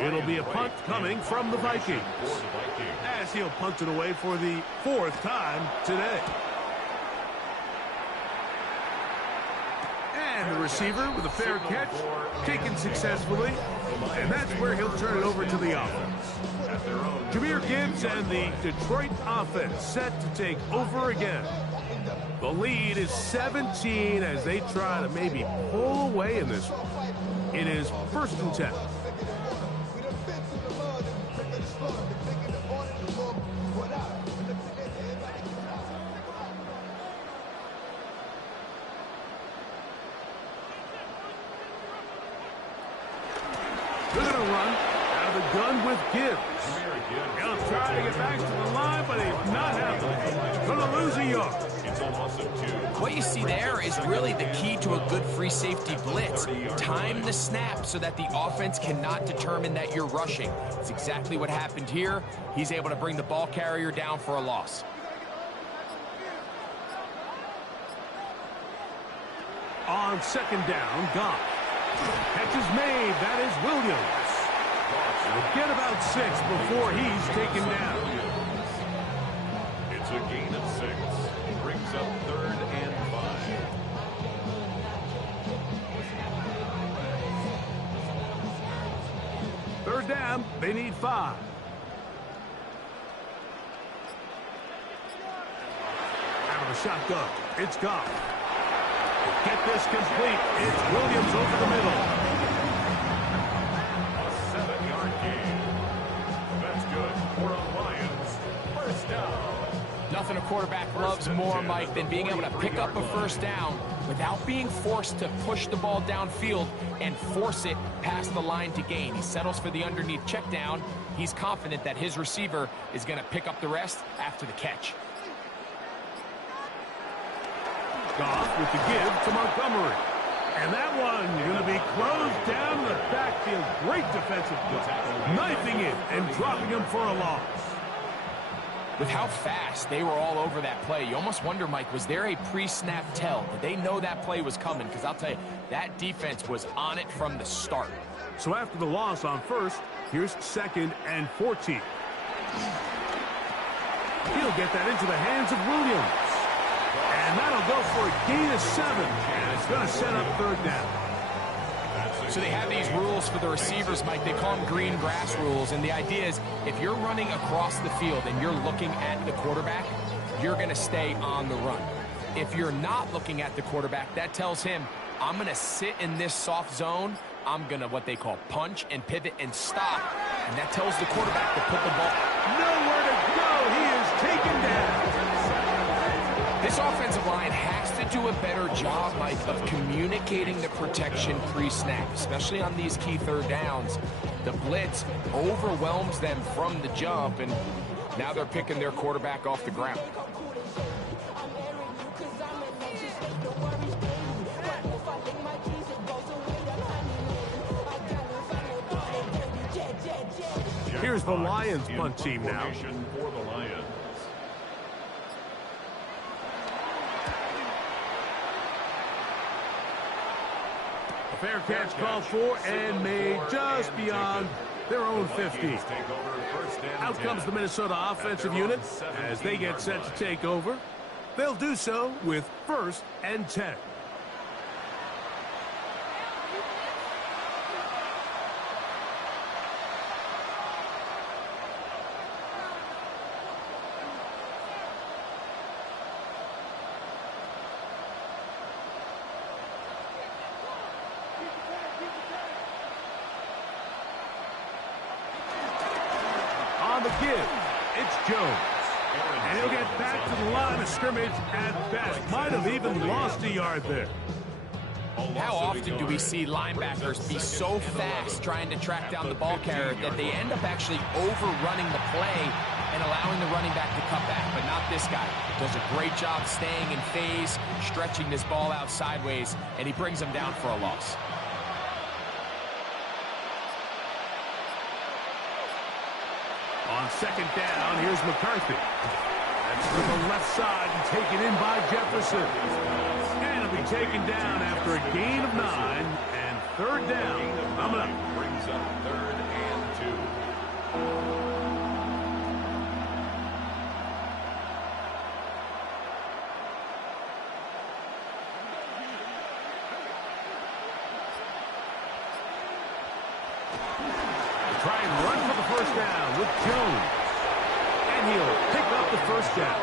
It'll be a punt coming from the Vikings, as he'll punt it away for the 4th time today. And the receiver with a fair catch, taken successfully, and that's where he'll turn it over to the offense. Jahmyr Gibbs and the Detroit offense set to take over again. The lead is 17 as they try to maybe pull away in this one. It is 1st and 10. They're going to run out of the gun with Gibbs. He'll try to get back to the line, but he's not happening. Going to lose a yard. It's a loss of 2. What you see there is really the key to a good free safety blitz. Time the snap so that the offense cannot determine that you're rushing. It's exactly what happened here. He's able to bring the ball carrier down for a loss. On second down, Goff. Catch is made. That is Williams. He'll get about 6 before he's taken down. It's a gain of 6. Brings up 3rd and 5. 3rd down, they need 5. Out of the shotgun, it's Goff. Get this complete. It's Williams over the middle. A 7-yard gain. That's good for a Lions first down. Nothing a quarterback loves more, Mike, than being able to pick up a first down without being forced to push the ball downfield and force it past the line to gain. He settles for the underneath check down. He's confident that his receiver is going to pick up the rest after the catch. Goff with the give to Montgomery. And that one going to be closed down the backfield. Great defensive play. Knifing it and dropping him for a loss. With how fast they were all over that play, you almost wonder, Mike, was there a pre-snap tell? Did they know that play was coming? Because I'll tell you, that defense was on it from the start. So after the loss on first, here's 2nd and 14. He'll get that into the hands of Williams. And that'll go for a gain of 7. And it's going to set up 3rd down. So they have these rules for the receivers, Mike. They call them green grass rules. And the idea is if you're running across the field and you're looking at the quarterback, you're going to stay on the run. If you're not looking at the quarterback, that tells him, I'm going to sit in this soft zone. I'm going to what they call punch and pivot and stop. And that tells the quarterback to put the ball. Nowhere to go. He is taken down. This offensive line has to do a better job, Mike, of communicating the protection pre-snap, especially on these key 3rd downs. The blitz overwhelms them from the jump, and now they're picking their quarterback off the ground. Here's the Lions punt team now. For the Lions. Fair catch called for and made just beyond their own 50. Out comes the Minnesota offensive unit as they get set to take over. They'll do so with 1st and 10. On the give, it's Jones. And he'll get back to the line of scrimmage at best. Might have even lost a yard there. How often do we see linebackers be so fast trying to track down the ball carrier that they end up actually overrunning the play and allowing the running back to cut back? But not this guy. Does a great job staying in phase, stretching this ball out sideways, and he brings him down for a loss. On 2nd down, here's McCarthy. That's to the left side and taken in by Jefferson. And it'll be taken down after a gain of 9 and 3rd down. Coming up. Brings up 3rd and 2. Try and run for the first down with Jones. And he'll pick up the first down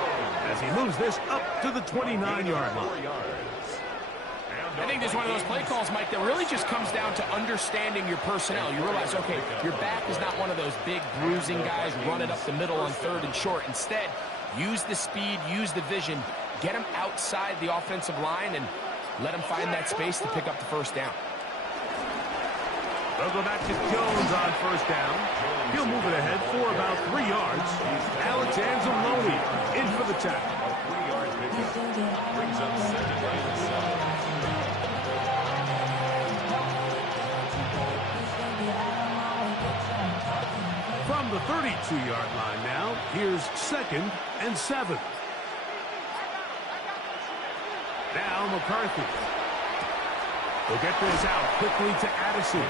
as he moves this up to the 29-yard line. I think this is one of those play calls, Mike, that really just comes down to understanding your personnel. You realize, okay, your back is not one of those big bruising guys running up the middle on 3rd and short. Instead, use the speed, use the vision, get him outside the offensive line, and let him find that space to pick up the first down. The They'll go back to Jones on first down. He'll move it ahead for about 3 yards. Alex Anzalone in for the tackle. A 3-yard pickup brings up 2nd and 7. From the 32-yard line now, here's 2nd and 7. Now McCarthy. He'll get this out quickly to Addison.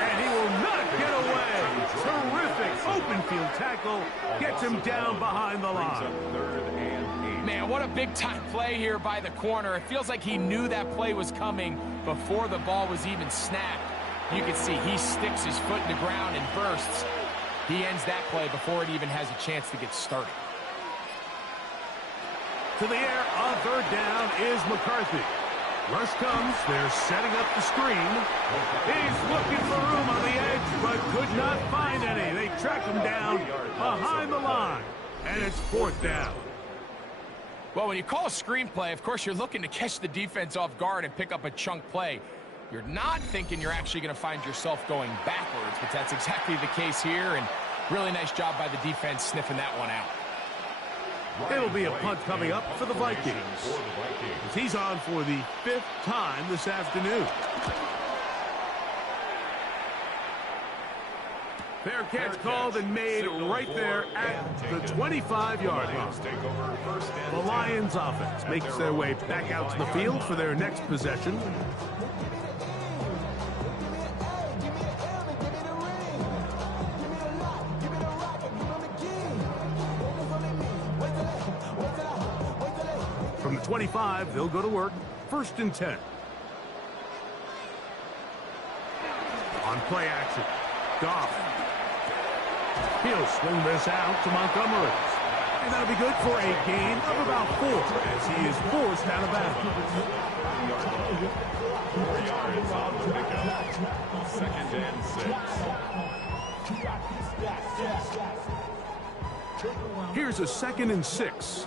And he will not get away. Terrific open field tackle. Gets him down behind the line. Man, what a big-time play here by the corner. It feels like he knew that play was coming before the ball was even snapped. You can see he sticks his foot in the ground and bursts. He ends that play before it even has a chance to get started. To the air on third down is McCarthy. Rush comes. They're setting up the screen. He's looking for room on the edge, but could not find any. They track him down behind the line, and it's 4th down. Well, when you call a screenplay, of course, you're looking to catch the defense off guard and pick up a chunk play. You're not thinking you're actually going to find yourself going backwards, but that's exactly the case here, and really nice job by the defense sniffing that one out. It'll be a punt coming up for the Vikings. He's on for the 5th time this afternoon. Fair catch called and made right there at the 25-yard line. The Lions offense makes their way back out to the field for their next possession. From the 25, they'll go to work. 1st and 10. On play action, Goff. He'll swing this out to Montgomery. And that'll be good for a gain of about 4 as he is forced out of bounds. 4 yards on the pickup. 2nd and 6. Here's a 2nd and 6.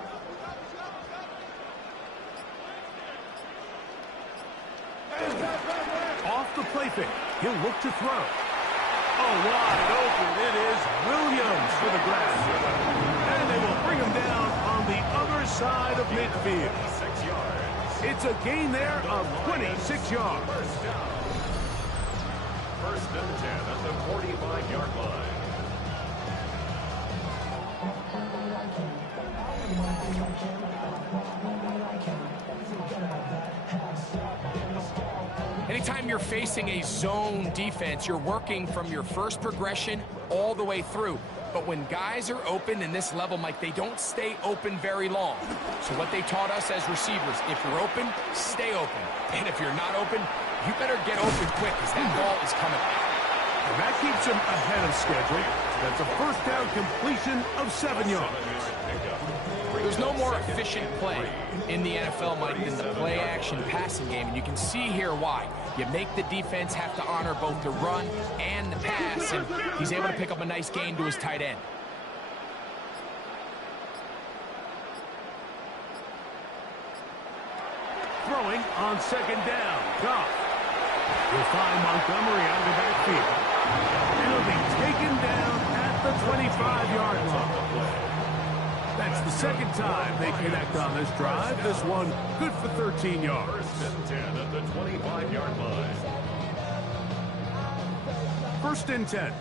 Off the play fake. He'll look to throw. Oh, wide open. It is Williams for the grab. And they will bring him down on the other side of midfield. 6 yards. It's a gain there of 26 yards. 1st and 10 at the 45-yard line. Anytime you're facing a zone defense, you're working from your first progression all the way through. But when guys are open in this level, Mike, they don't stay open very long. So what they taught us as receivers, if you're open, stay open. And if you're not open, you better get open quick because that ball is coming out. And that keeps him ahead of schedule. That's a 1st down completion of 7 yards. There's no more efficient play in the NFL, Mike, than the play-action passing game, and you can see here why. You make the defense have to honor both the run and the pass, and he's able to pick up a nice gain to his tight end. Throwing on 2nd down. Goff will find Montgomery out of the backfield. And he'll be taken down at the 25-yard line. That's the 2nd time they connect on this drive. This one good for 13 yards. 1st and 10 at the 25-yard line. 1st and 10.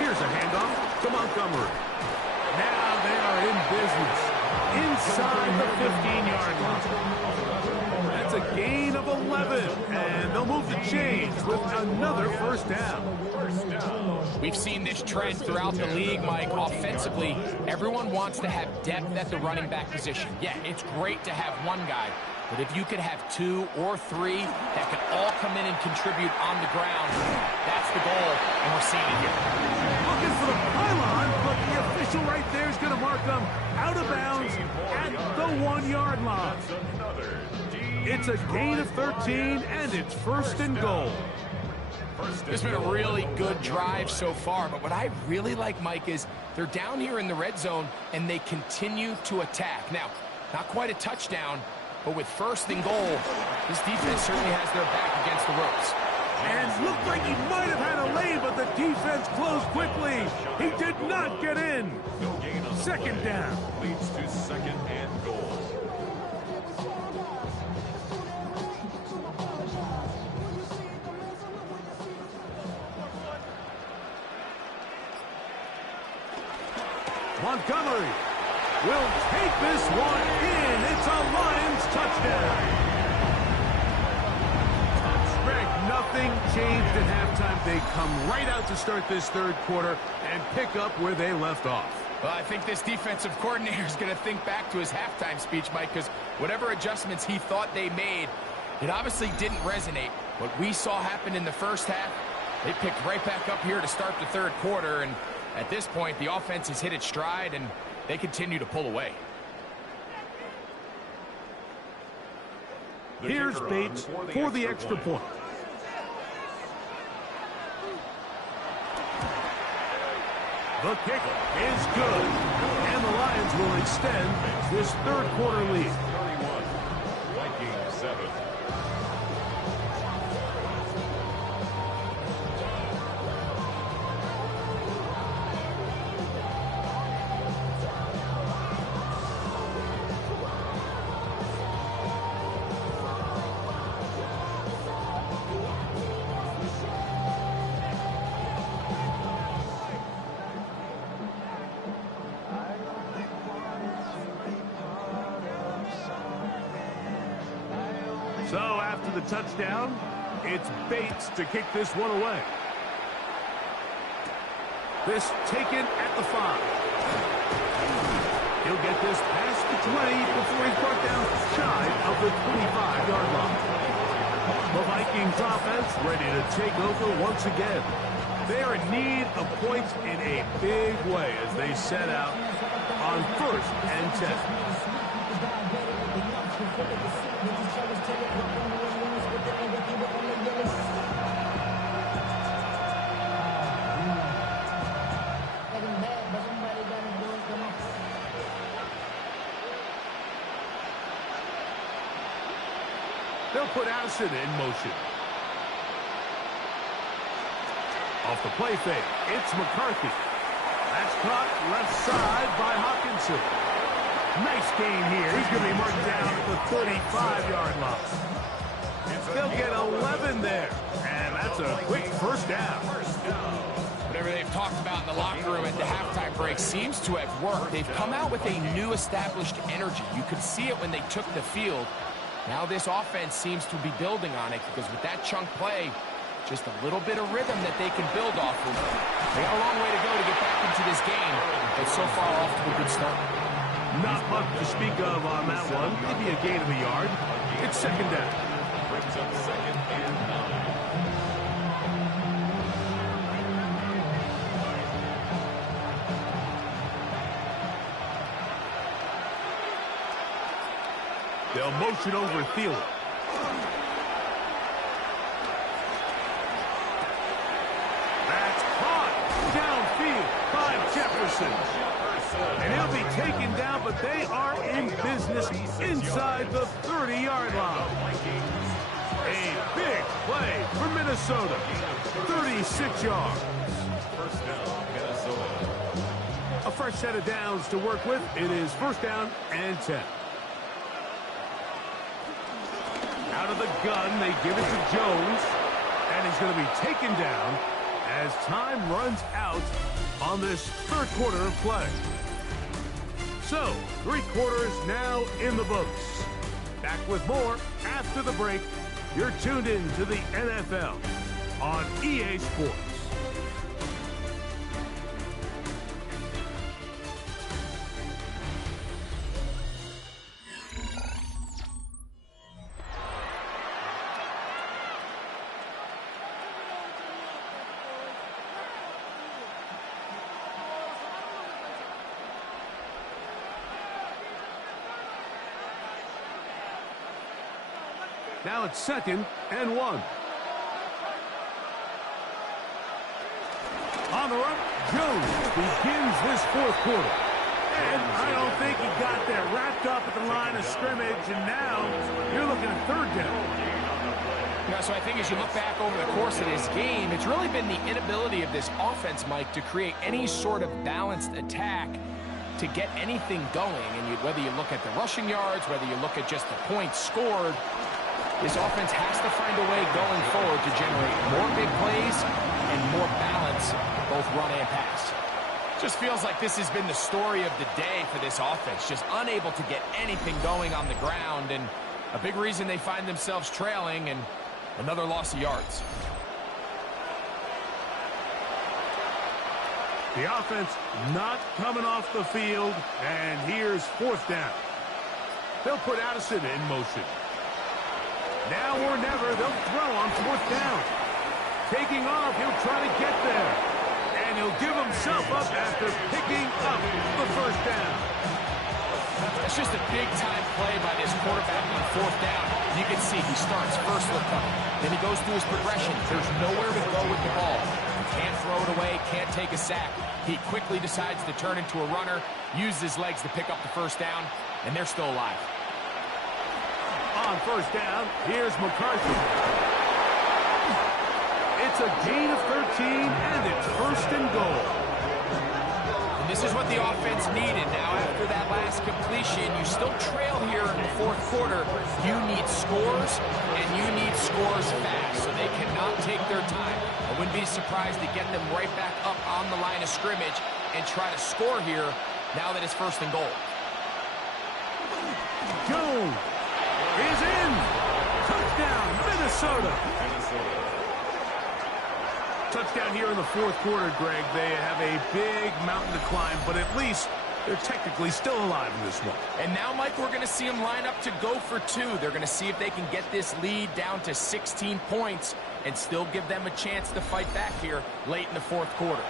Here's a handoff to Montgomery. Now they are in business inside the 15-yard line. That's a gain of 11, and they'll move the chains with another 1st down. We've seen this trend throughout the league, Mike. Offensively, everyone wants to have depth at the running back position. Yeah, it's great to have one guy, but if you could have 2 or 3 that could all come in and contribute on the ground, that's the goal, and we're seeing it here. Looking for the pylon, but the official right there is going to mark them out of bounds at the 1-yard line. It's a gain of 13, and it's 1st and goal. This has been a really good drive so far, but what I really like, Mike, is they're down here in the red zone, and they continue to attack. Now, Not quite a touchdown, but with first and goal, this defense certainly has their back against the ropes. And looked like he might have had a lane, but the defense closed quickly. He did not get in. No gain on the Second play. down. Leads to second and goal. Montgomery will take this one in. It's a Lions touchdown. Greg, nothing changed at halftime. They come right out to start this third quarter and pick up where they left off. Well, I think this defensive coordinator is going to think back to his halftime speech, Mike, because whatever adjustments he thought they made, it obviously didn't resonate. What we saw happen in the first half, they picked right back up here to start the third quarter, and at this point, the offense has hit its stride, and they continue to pull away. Here's Bates for the extra point. The kick is good, and the Lions will extend this third quarter lead. 31, Vikings 7. So after the touchdown, it's Bates to kick this one away. This taken at the 5. He'll get this past the 20 before he's brought down shy of the 25-yard line. The Vikings offense ready to take over once again. They are in need of points in a big way as they set out on 1st and 10. They'll put Allison in motion. Off the play fake, it's McCarthy. That's caught left side by Hawkinson. Nice gain here. He's going to be marked down at the 35-yard line. They'll get 11 there, and that's a quick first down. Whatever they've talked about in the locker room at the halftime break seems to have worked. They've come out with a new established energy. You could see it when they took the field. Now this offense seems to be building on it because with that chunk play, just a little bit of rhythm that they can build off of. They got a long way to go to get back into this game, but so far off to a good start. Not much to speak of on that one. Maybe a gain of a yard. It's second down. Brings up second and 9. They'll motion over Thielen. That's caught downfield by Jefferson. And he'll be taken down, but they are in business inside the 30-yard line. A big play for Minnesota. 36 yards. First down, Minnesota. A fresh set of downs to work with. It is first down and 10. Out of the gun, they give it to Jones, and he's going to be taken down as time runs out on this third quarter of play. So, 3 quarters now in the books. Back with more after the break. You're tuned in to the NFL on EA Sports. Now it's second and 1. On the run, Jones begins this fourth quarter. And I don't think he got there. Wrapped up at the line of scrimmage, and now you're looking at third down. Yeah, so I think as you look back over the course of this game, it's really been the inability of this offense, Mike, to create any sort of balanced attack to get anything going. And whether you look at the rushing yards, whether you look at just the points scored, this offense has to find a way going forward to generate more big plays and more balance, both run and pass. Just feels like this has been the story of the day for this offense, just unable to get anything going on the ground, and a big reason they find themselves trailing and another loss of yards. The offense not coming off the field, and here's fourth down. They'll put Addison in motion. Now or never, they'll throw on fourth down. Taking off, he'll try to get there. And he'll give himself up after picking up the first down. That's just a big-time play by this quarterback on fourth down. You can see he starts first look coming. Then he goes through his progression. There's nowhere to go with the ball. He can't throw it away, can't take a sack. He quickly decides to turn into a runner, uses his legs to pick up the first down, and they're still alive. On first down, here's McCarthy. It's a gain of 13, and it's first and goal. And this is what the offense needed. Now, after that last completion, you still trail here in the fourth quarter. You need scores, and you need scores fast, so they cannot take their time. I wouldn't be surprised to get them right back up on the line of scrimmage and try to score here now that it's first and goal. Jones is in. Touchdown, Minnesota. Touchdown here in the fourth quarter, Greg. They have a big mountain to climb, but at least they're technically still alive in this one. And now, Mike, we're going to see them line up to go for two. They're going to see if they can get this lead down to 16 points and still give them a chance to fight back here late in the fourth quarter.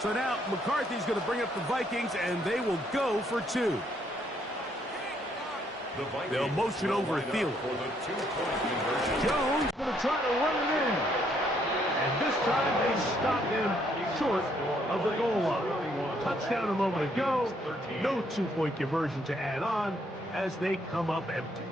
So now McCarthy's going to bring up the Vikings, and they will go for two. They'll motion over Thielen. Jones going to try to run it in. And this time they stop him short of the goal line. Touchdown a moment ago. No two-point conversion to add on as they come up empty.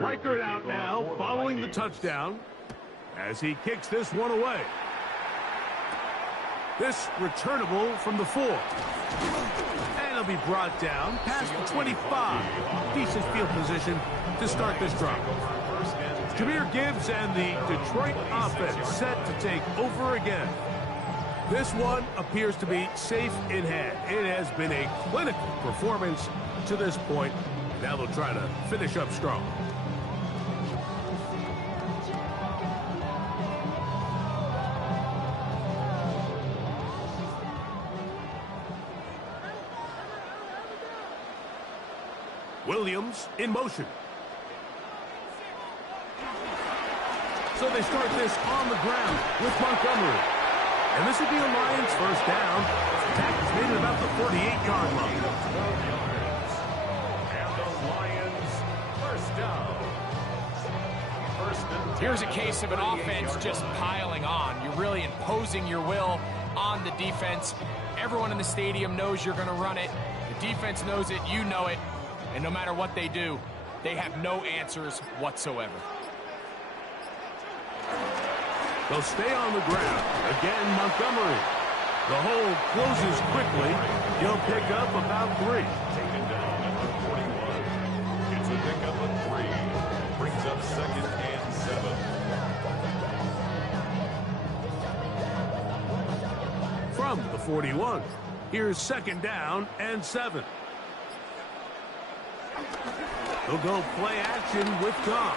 Reichert out now, following the touchdown, as he kicks this one away. This returnable from the 4. And he'll be brought down past the 25. Decent field position to start this drive. Jahmyr Gibbs and the Detroit offense set to take over again. This one appears to be safe in hand. It has been a clinical performance to this point. Now they'll try to finish up strong. Williams in motion. So they start this on the ground with Montgomery. And this will be a Lions first down. Attack is made at about the 48-yard line. And the Lions first down. Here's a case of an offense just piling on. You're really imposing your will on the defense. Everyone in the stadium knows you're going to run it. The defense knows it. You know it. And no matter what they do, they have no answers whatsoever. They'll stay on the ground. Again, Montgomery. The hole closes quickly. He'll pick up about 3. Taken down 41. Here's second down and 7. They'll go play action with Goff.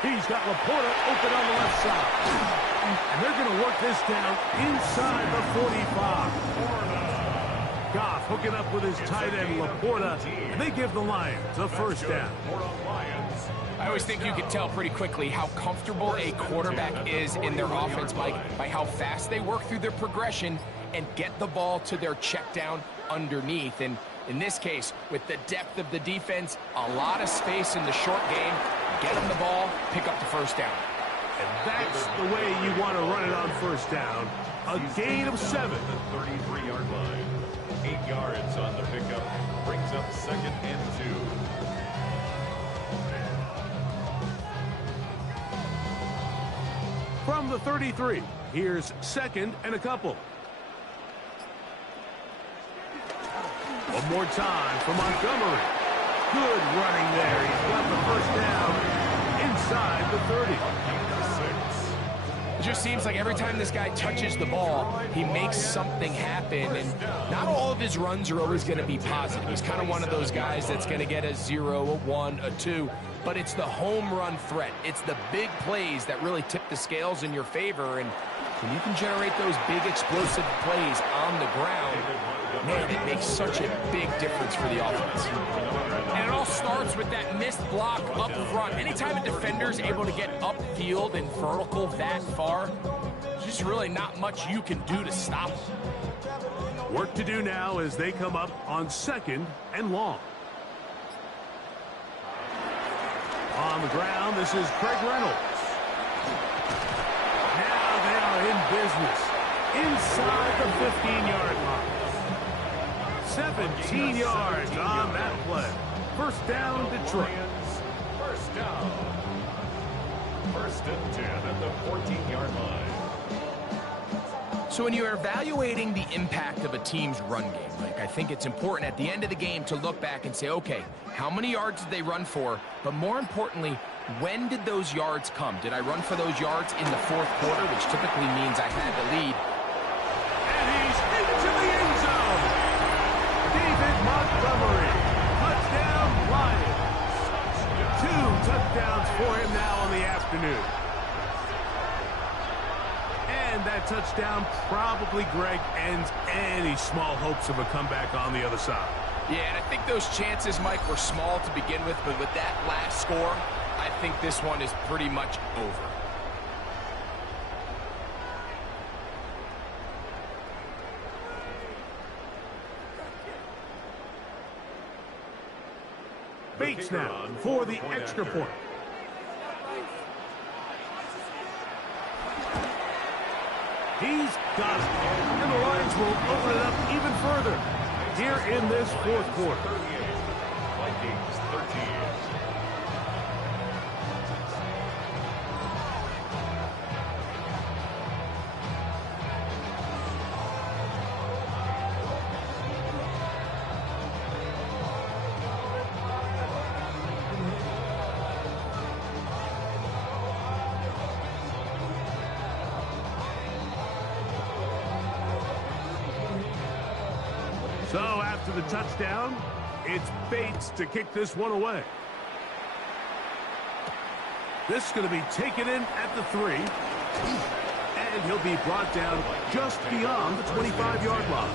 He's got Laporta open on the left side. And they're going to work this down inside the 45. Goff hooking up with his tight end Laporta, and they give the Lions a first down. I always think you can tell pretty quickly how comfortable a quarterback is in their offense, Mike, by how fast they work through their progression and get the ball to their check down underneath. And in this case, with the depth of the defense, a lot of space in the short game, get them the ball, pick up the first down. And that's the way you want to run it on first down. A gain of 7. The 33-yard line. 8 yards on the pickup. Brings up second and 2. From the 33, here's second and a couple. One more time for Montgomery. Good running there. He's got the first down inside the 30. It just seems like every time this guy touches the ball, he makes something happen, and not all of his runs are always going to be positive. He's kind of one of those guys that's going to get a 0, a 1, a 2, but it's the home run threat. It's the big plays that really tip the scales in your favor, and when you can generate those big explosive plays on the ground, man, it makes such a big difference for the offense. And it all starts with that missed block up front. Anytime a defender's able to get upfield and vertical that far, there's just really not much you can do to stop them. Work to do now as they come up on second and long. On the ground, this is Craig Reynolds. Now they are in business inside the 15-yard line. 17 yards on that play. First down, Detroit. First down. First and 10 at the 14-yard line. So when you're evaluating the impact of a team's run game, Mike, I think it's important at the end of the game to look back and say, okay, how many yards did they run for? But more importantly, when did those yards come? Did I run for those yards in the fourth quarter, which typically means I had the lead? And he's into the end zone. David Montgomery. Touchdown, Lions. 2 touchdowns for him now on the afternoon. And that touchdown probably, Greg, ends any small hopes of a comeback on the other side. Yeah, and I think those chances, Mike, were small to begin with, but with that last score, I think this one is pretty much over. Bates now for the extra point. He's got it. And the Lions will open it up even further here in this fourth quarter. Vikings 13. So after the touchdown, it's Bates to kick this one away. This is going to be taken in at the 3. And he'll be brought down just beyond the 25-yard line.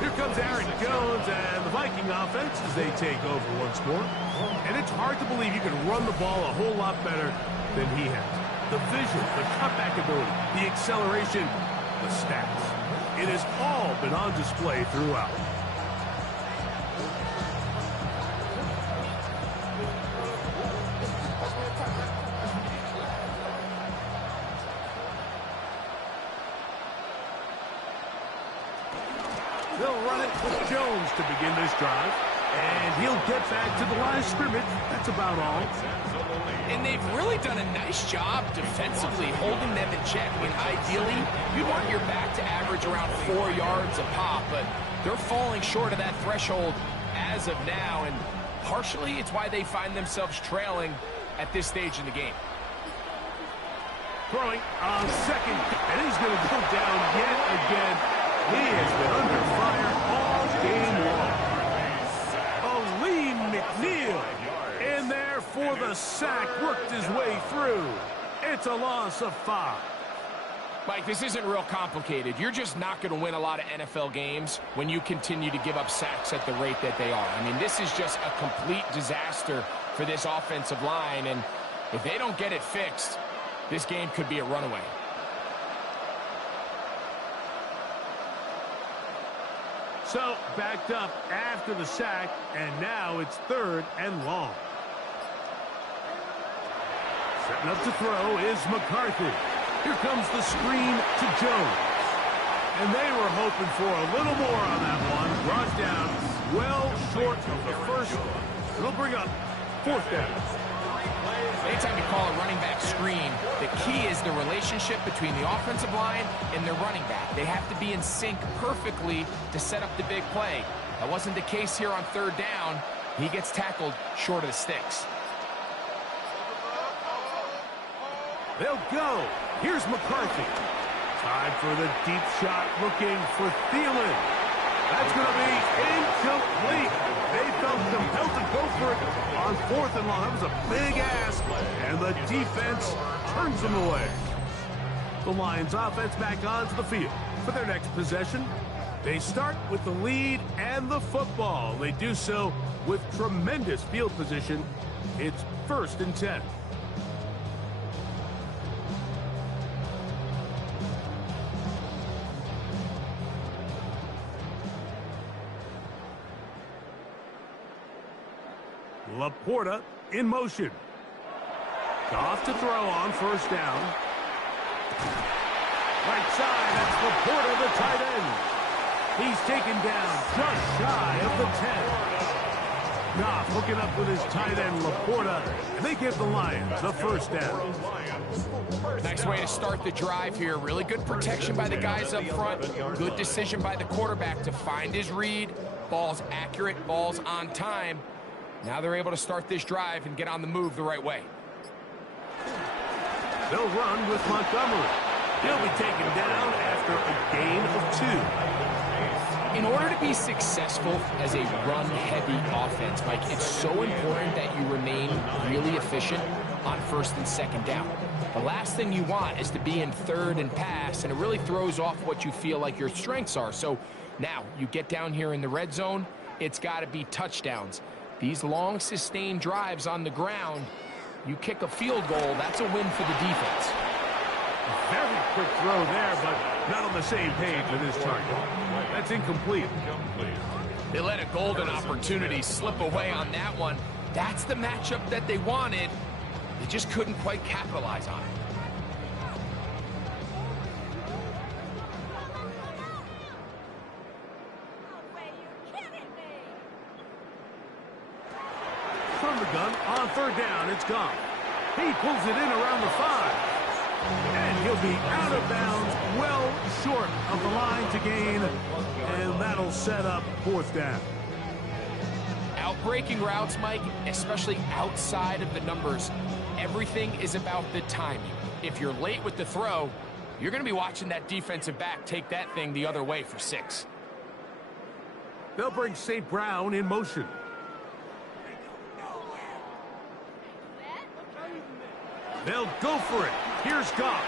Here comes Aaron Jones and the Viking offense as they take over once more. And it's hard to believe you can run the ball a whole lot better than he has. The vision, the cutback ability, the acceleration, the stats. It has all been on display throughout. They'll run it with Jones to begin this drive. And he'll get back to the line of scrimmage. That's about all. And they've really done a nice job defensively holding them in check. I mean, ideally, you'd want your back to average around 4 yards a pop, but they're falling short of that threshold as of now, and partially it's why they find themselves trailing at this stage in the game. Throwing on second, and he's going to go down yet again. He has been under fire all game long. Aleem McNeil in there for the sack, worked his way through. It's a loss of 5. Mike, this isn't real complicated. You're just not going to win a lot of NFL games when you continue to give up sacks at the rate that they are. I mean, this is just a complete disaster for this offensive line, and if they don't get it fixed, this game could be a runaway. So, backed up after the sack, and now it's 3rd and long. Setting up to throw is McCarthy. Here comes the screen to Jones. And they were hoping for a little more on that one. Brought down well short of the first. It'll bring up 4th down. Anytime you call a running back screen, the key is the relationship between the offensive line and their running back. They have to be in sync perfectly to set up the big play. That wasn't the case here on 3rd down. He gets tackled short of the sticks. They'll go. Here's McCarthy. Time for the deep shot, looking for Thielen. That's going to be incomplete. They felt compelled to go for it on 4th and long. That was a big ask, and the defense turns them away. The Lions offense back onto the field for their next possession. They start with the lead and the football. They do so with tremendous field position. It's 1st and 10. Laporta in motion. Goff to throw on 1st down. Right side, that's Laporta, the tight end. He's taken down just shy of the 10. Goff hooking up with his tight end, Laporta, and they give the Lions the 1st down. Nice way to start the drive here. Really good protection by the guys up front. Good decision by the quarterback to find his read. Ball's accurate, ball's on time. Now they're able to start this drive and get on the move the right way. They'll run with Montgomery. He'll be taken down after a gain of 2. In order to be successful as a run-heavy offense, Mike, it's so important that you remain really efficient on 1st and 2nd down. The last thing you want is to be in 3rd and pass, and it really throws off what you feel like your strengths are. So now you get down here in the red zone, it's got to be touchdowns. These long, sustained drives on the ground, you kick a field goal, that's a win for the defense. Very quick throw there, but not on the same page with his target. That's incomplete. They let a golden opportunity slip away on that one. That's the matchup that they wanted. They just couldn't quite capitalize on it. From the gun on 3rd down, it's gone. He pulls it in around the 5. And he'll be out of bounds, well short of the line to gain. And that'll set up 4th down. Outbreaking routes, Mike, especially outside of the numbers, everything is about the timing. If you're late with the throw, you're going to be watching that defensive back take that thing the other way for 6. They'll bring St. Brown in motion. They'll go for it. Here's Goff.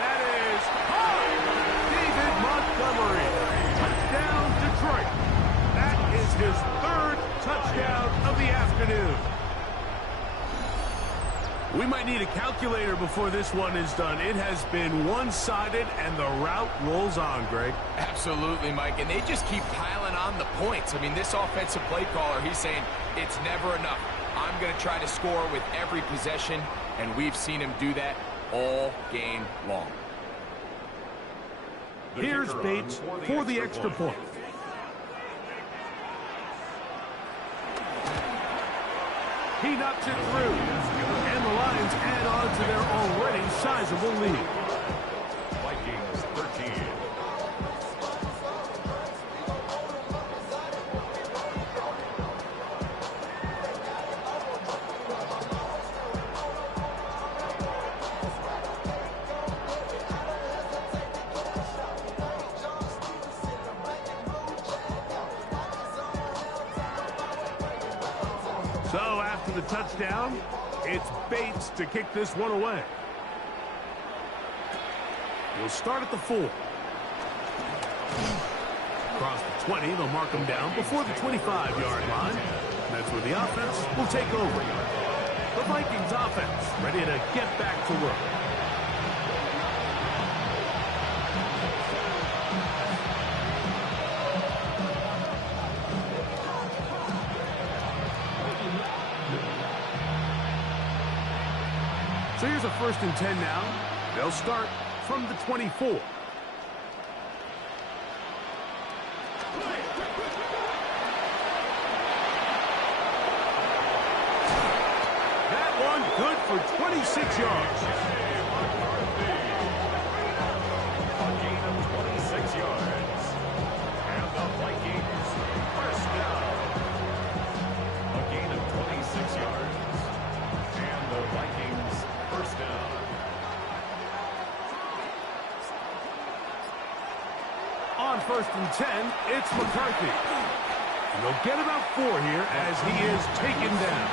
That is high. David Montgomery. Touchdown, Detroit. That is his 3rd touchdown of the afternoon. We might need a calculator before this one is done. It has been one-sided, and the route rolls on, Greg. Absolutely, Mike, and they just keep piling on the points. I mean, this offensive play caller, he's saying it's never enough. I'm going to try to score with every possession, and we've seen him do that all game long. Here's Bates for the extra point. He knocks it through, and the Lions add on to their already sizable lead. Vikings 13. So after the touchdown, it's Bates to kick this one away. We'll start at the 4. Across the 20, they'll mark him down before the 25-yard line. That's where the offense will take over. The Vikings offense ready to get back to work. So here's a 1st and 10 now. They'll start from the 24. Good for 26 yards. A gain of 26 yards. And the Vikings first down. A gain of 26 yards. And the Vikings first down. On 1st and 10, it's McCarthy. And they'll get about 4 here as he is taken down.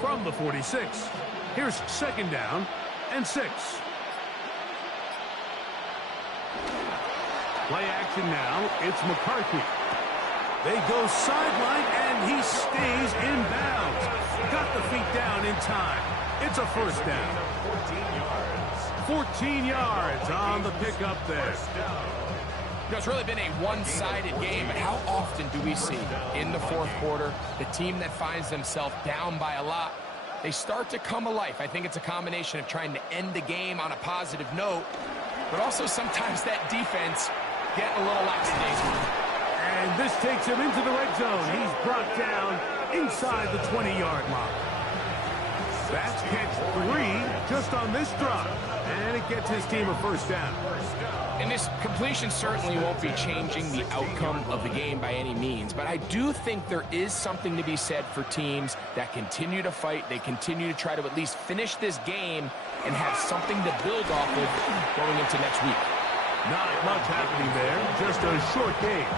From the 46, here's 2nd down and 6. Play action now, it's McCarthy. They go sideline, and he stays in bounds. Got the feet down in time. It's a 1st down. 14 yards on the pickup there. You know, it's really been a one-sided game, but how often do we see in the 4th quarter the team that finds themselves down by a lot, they start to come alive? I think it's a combination of trying to end the game on a positive note, but also sometimes that defense getting a little lackadaisical. And this takes him into the red zone. He's brought down inside the 20-yard line. That's catch 3 just on this drive. And it gets his team a 1st down. And this completion certainly won't be changing the outcome of the game by any means, but I do think there is something to be said for teams that continue to fight. They continue to try to at least finish this game and have something to build off of going into next week. Not much happening there, just a short game.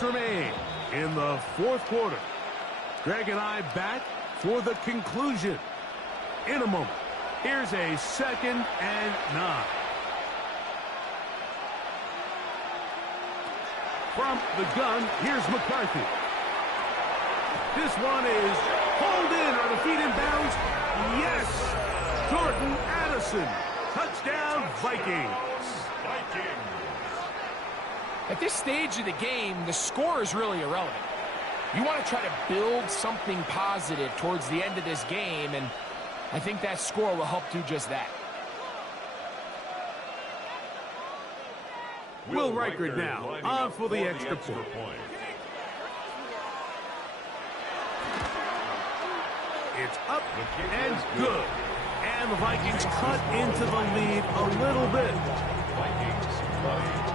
Remain in the 4th quarter. Greg and I back for the conclusion in a moment. Here's a 2nd and 9. From the gun, here's McCarthy. This one is pulled in. Are the feet in bounds? Yes! Jordan Addison. Touchdown, Vikings. At this stage of the game, the score is really irrelevant. You want to try to build something positive towards the end of this game, and I think that score will help do just that. Will Reichard now on for the extra point. It's up and good. And the Vikings cut into the lead a little bit. Vikings play.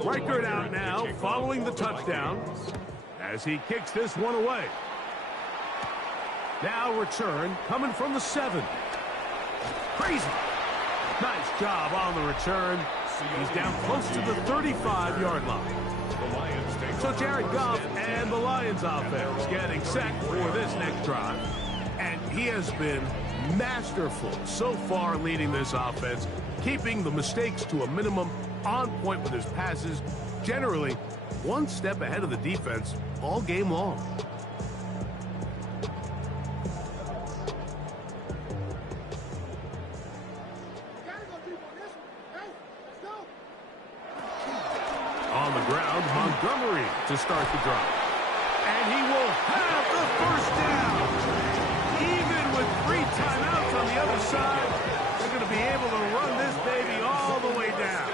Reichard out now following the touchdown as he kicks this one away. Now return coming from the 7. Crazy. Nice job on the return. He's down close to the 35-yard line. So Jared Goff and the Lions offense getting set for this next drive. And he has been masterful so far leading this offense, keeping the mistakes to a minimum, on point with his passes, generally one step ahead of the defense all game long. On the ground, Montgomery to start the drive. And he will have the first down. Even with 3 timeouts on the other side, they're going to be able to run this baby all the way down.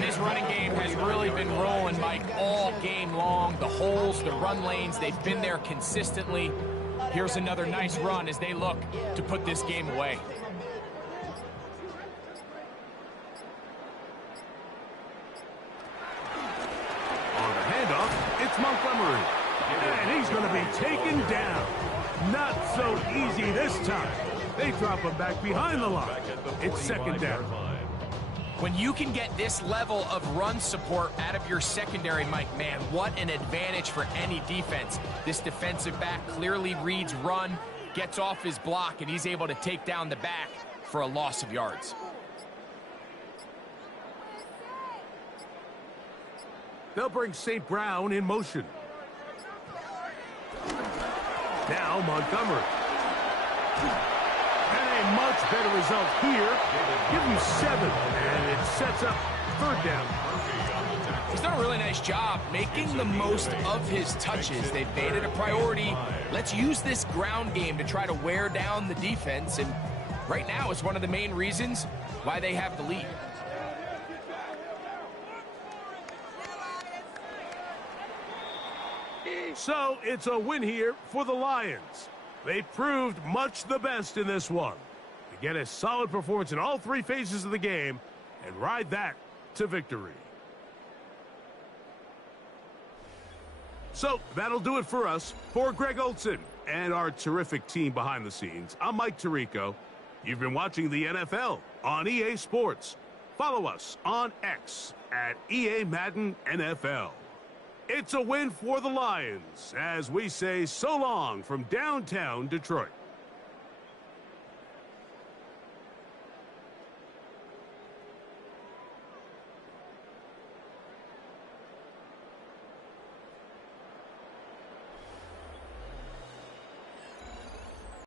This running game has really been rolling, Mike, all game long. The holes, the run lanes, they've been there consistently. Here's another nice run as they look to put this game away. On the handoff, it's Montgomery. And he's going to be taken down. Not so easy this time. They drop him back behind the line. It's second down. When you can get this level of run support out of your secondary, Mike, man, what an advantage for any defense. This defensive back clearly reads run, gets off his block, and he's able to take down the back for a loss of yards. They'll bring St. Brown in motion. Now Montgomery. And a much better result here. Give him 7, and it sets up third down. He's done a really nice job making the most of his touches. They've made it a priority. Let's use this ground game to try to wear down the defense, and right now it's one of the main reasons why they have the lead. So it's a win here for the Lions. They proved much the best in this one. To get a solid performance in all 3 phases of the game and ride that to victory. So that'll do it for us. For Greg Olson and our terrific team behind the scenes, I'm Mike Tirico. You've been watching the NFL on EA Sports. Follow us on X at EA Madden NFL. It's a win for the Lions as we say so long from downtown Detroit.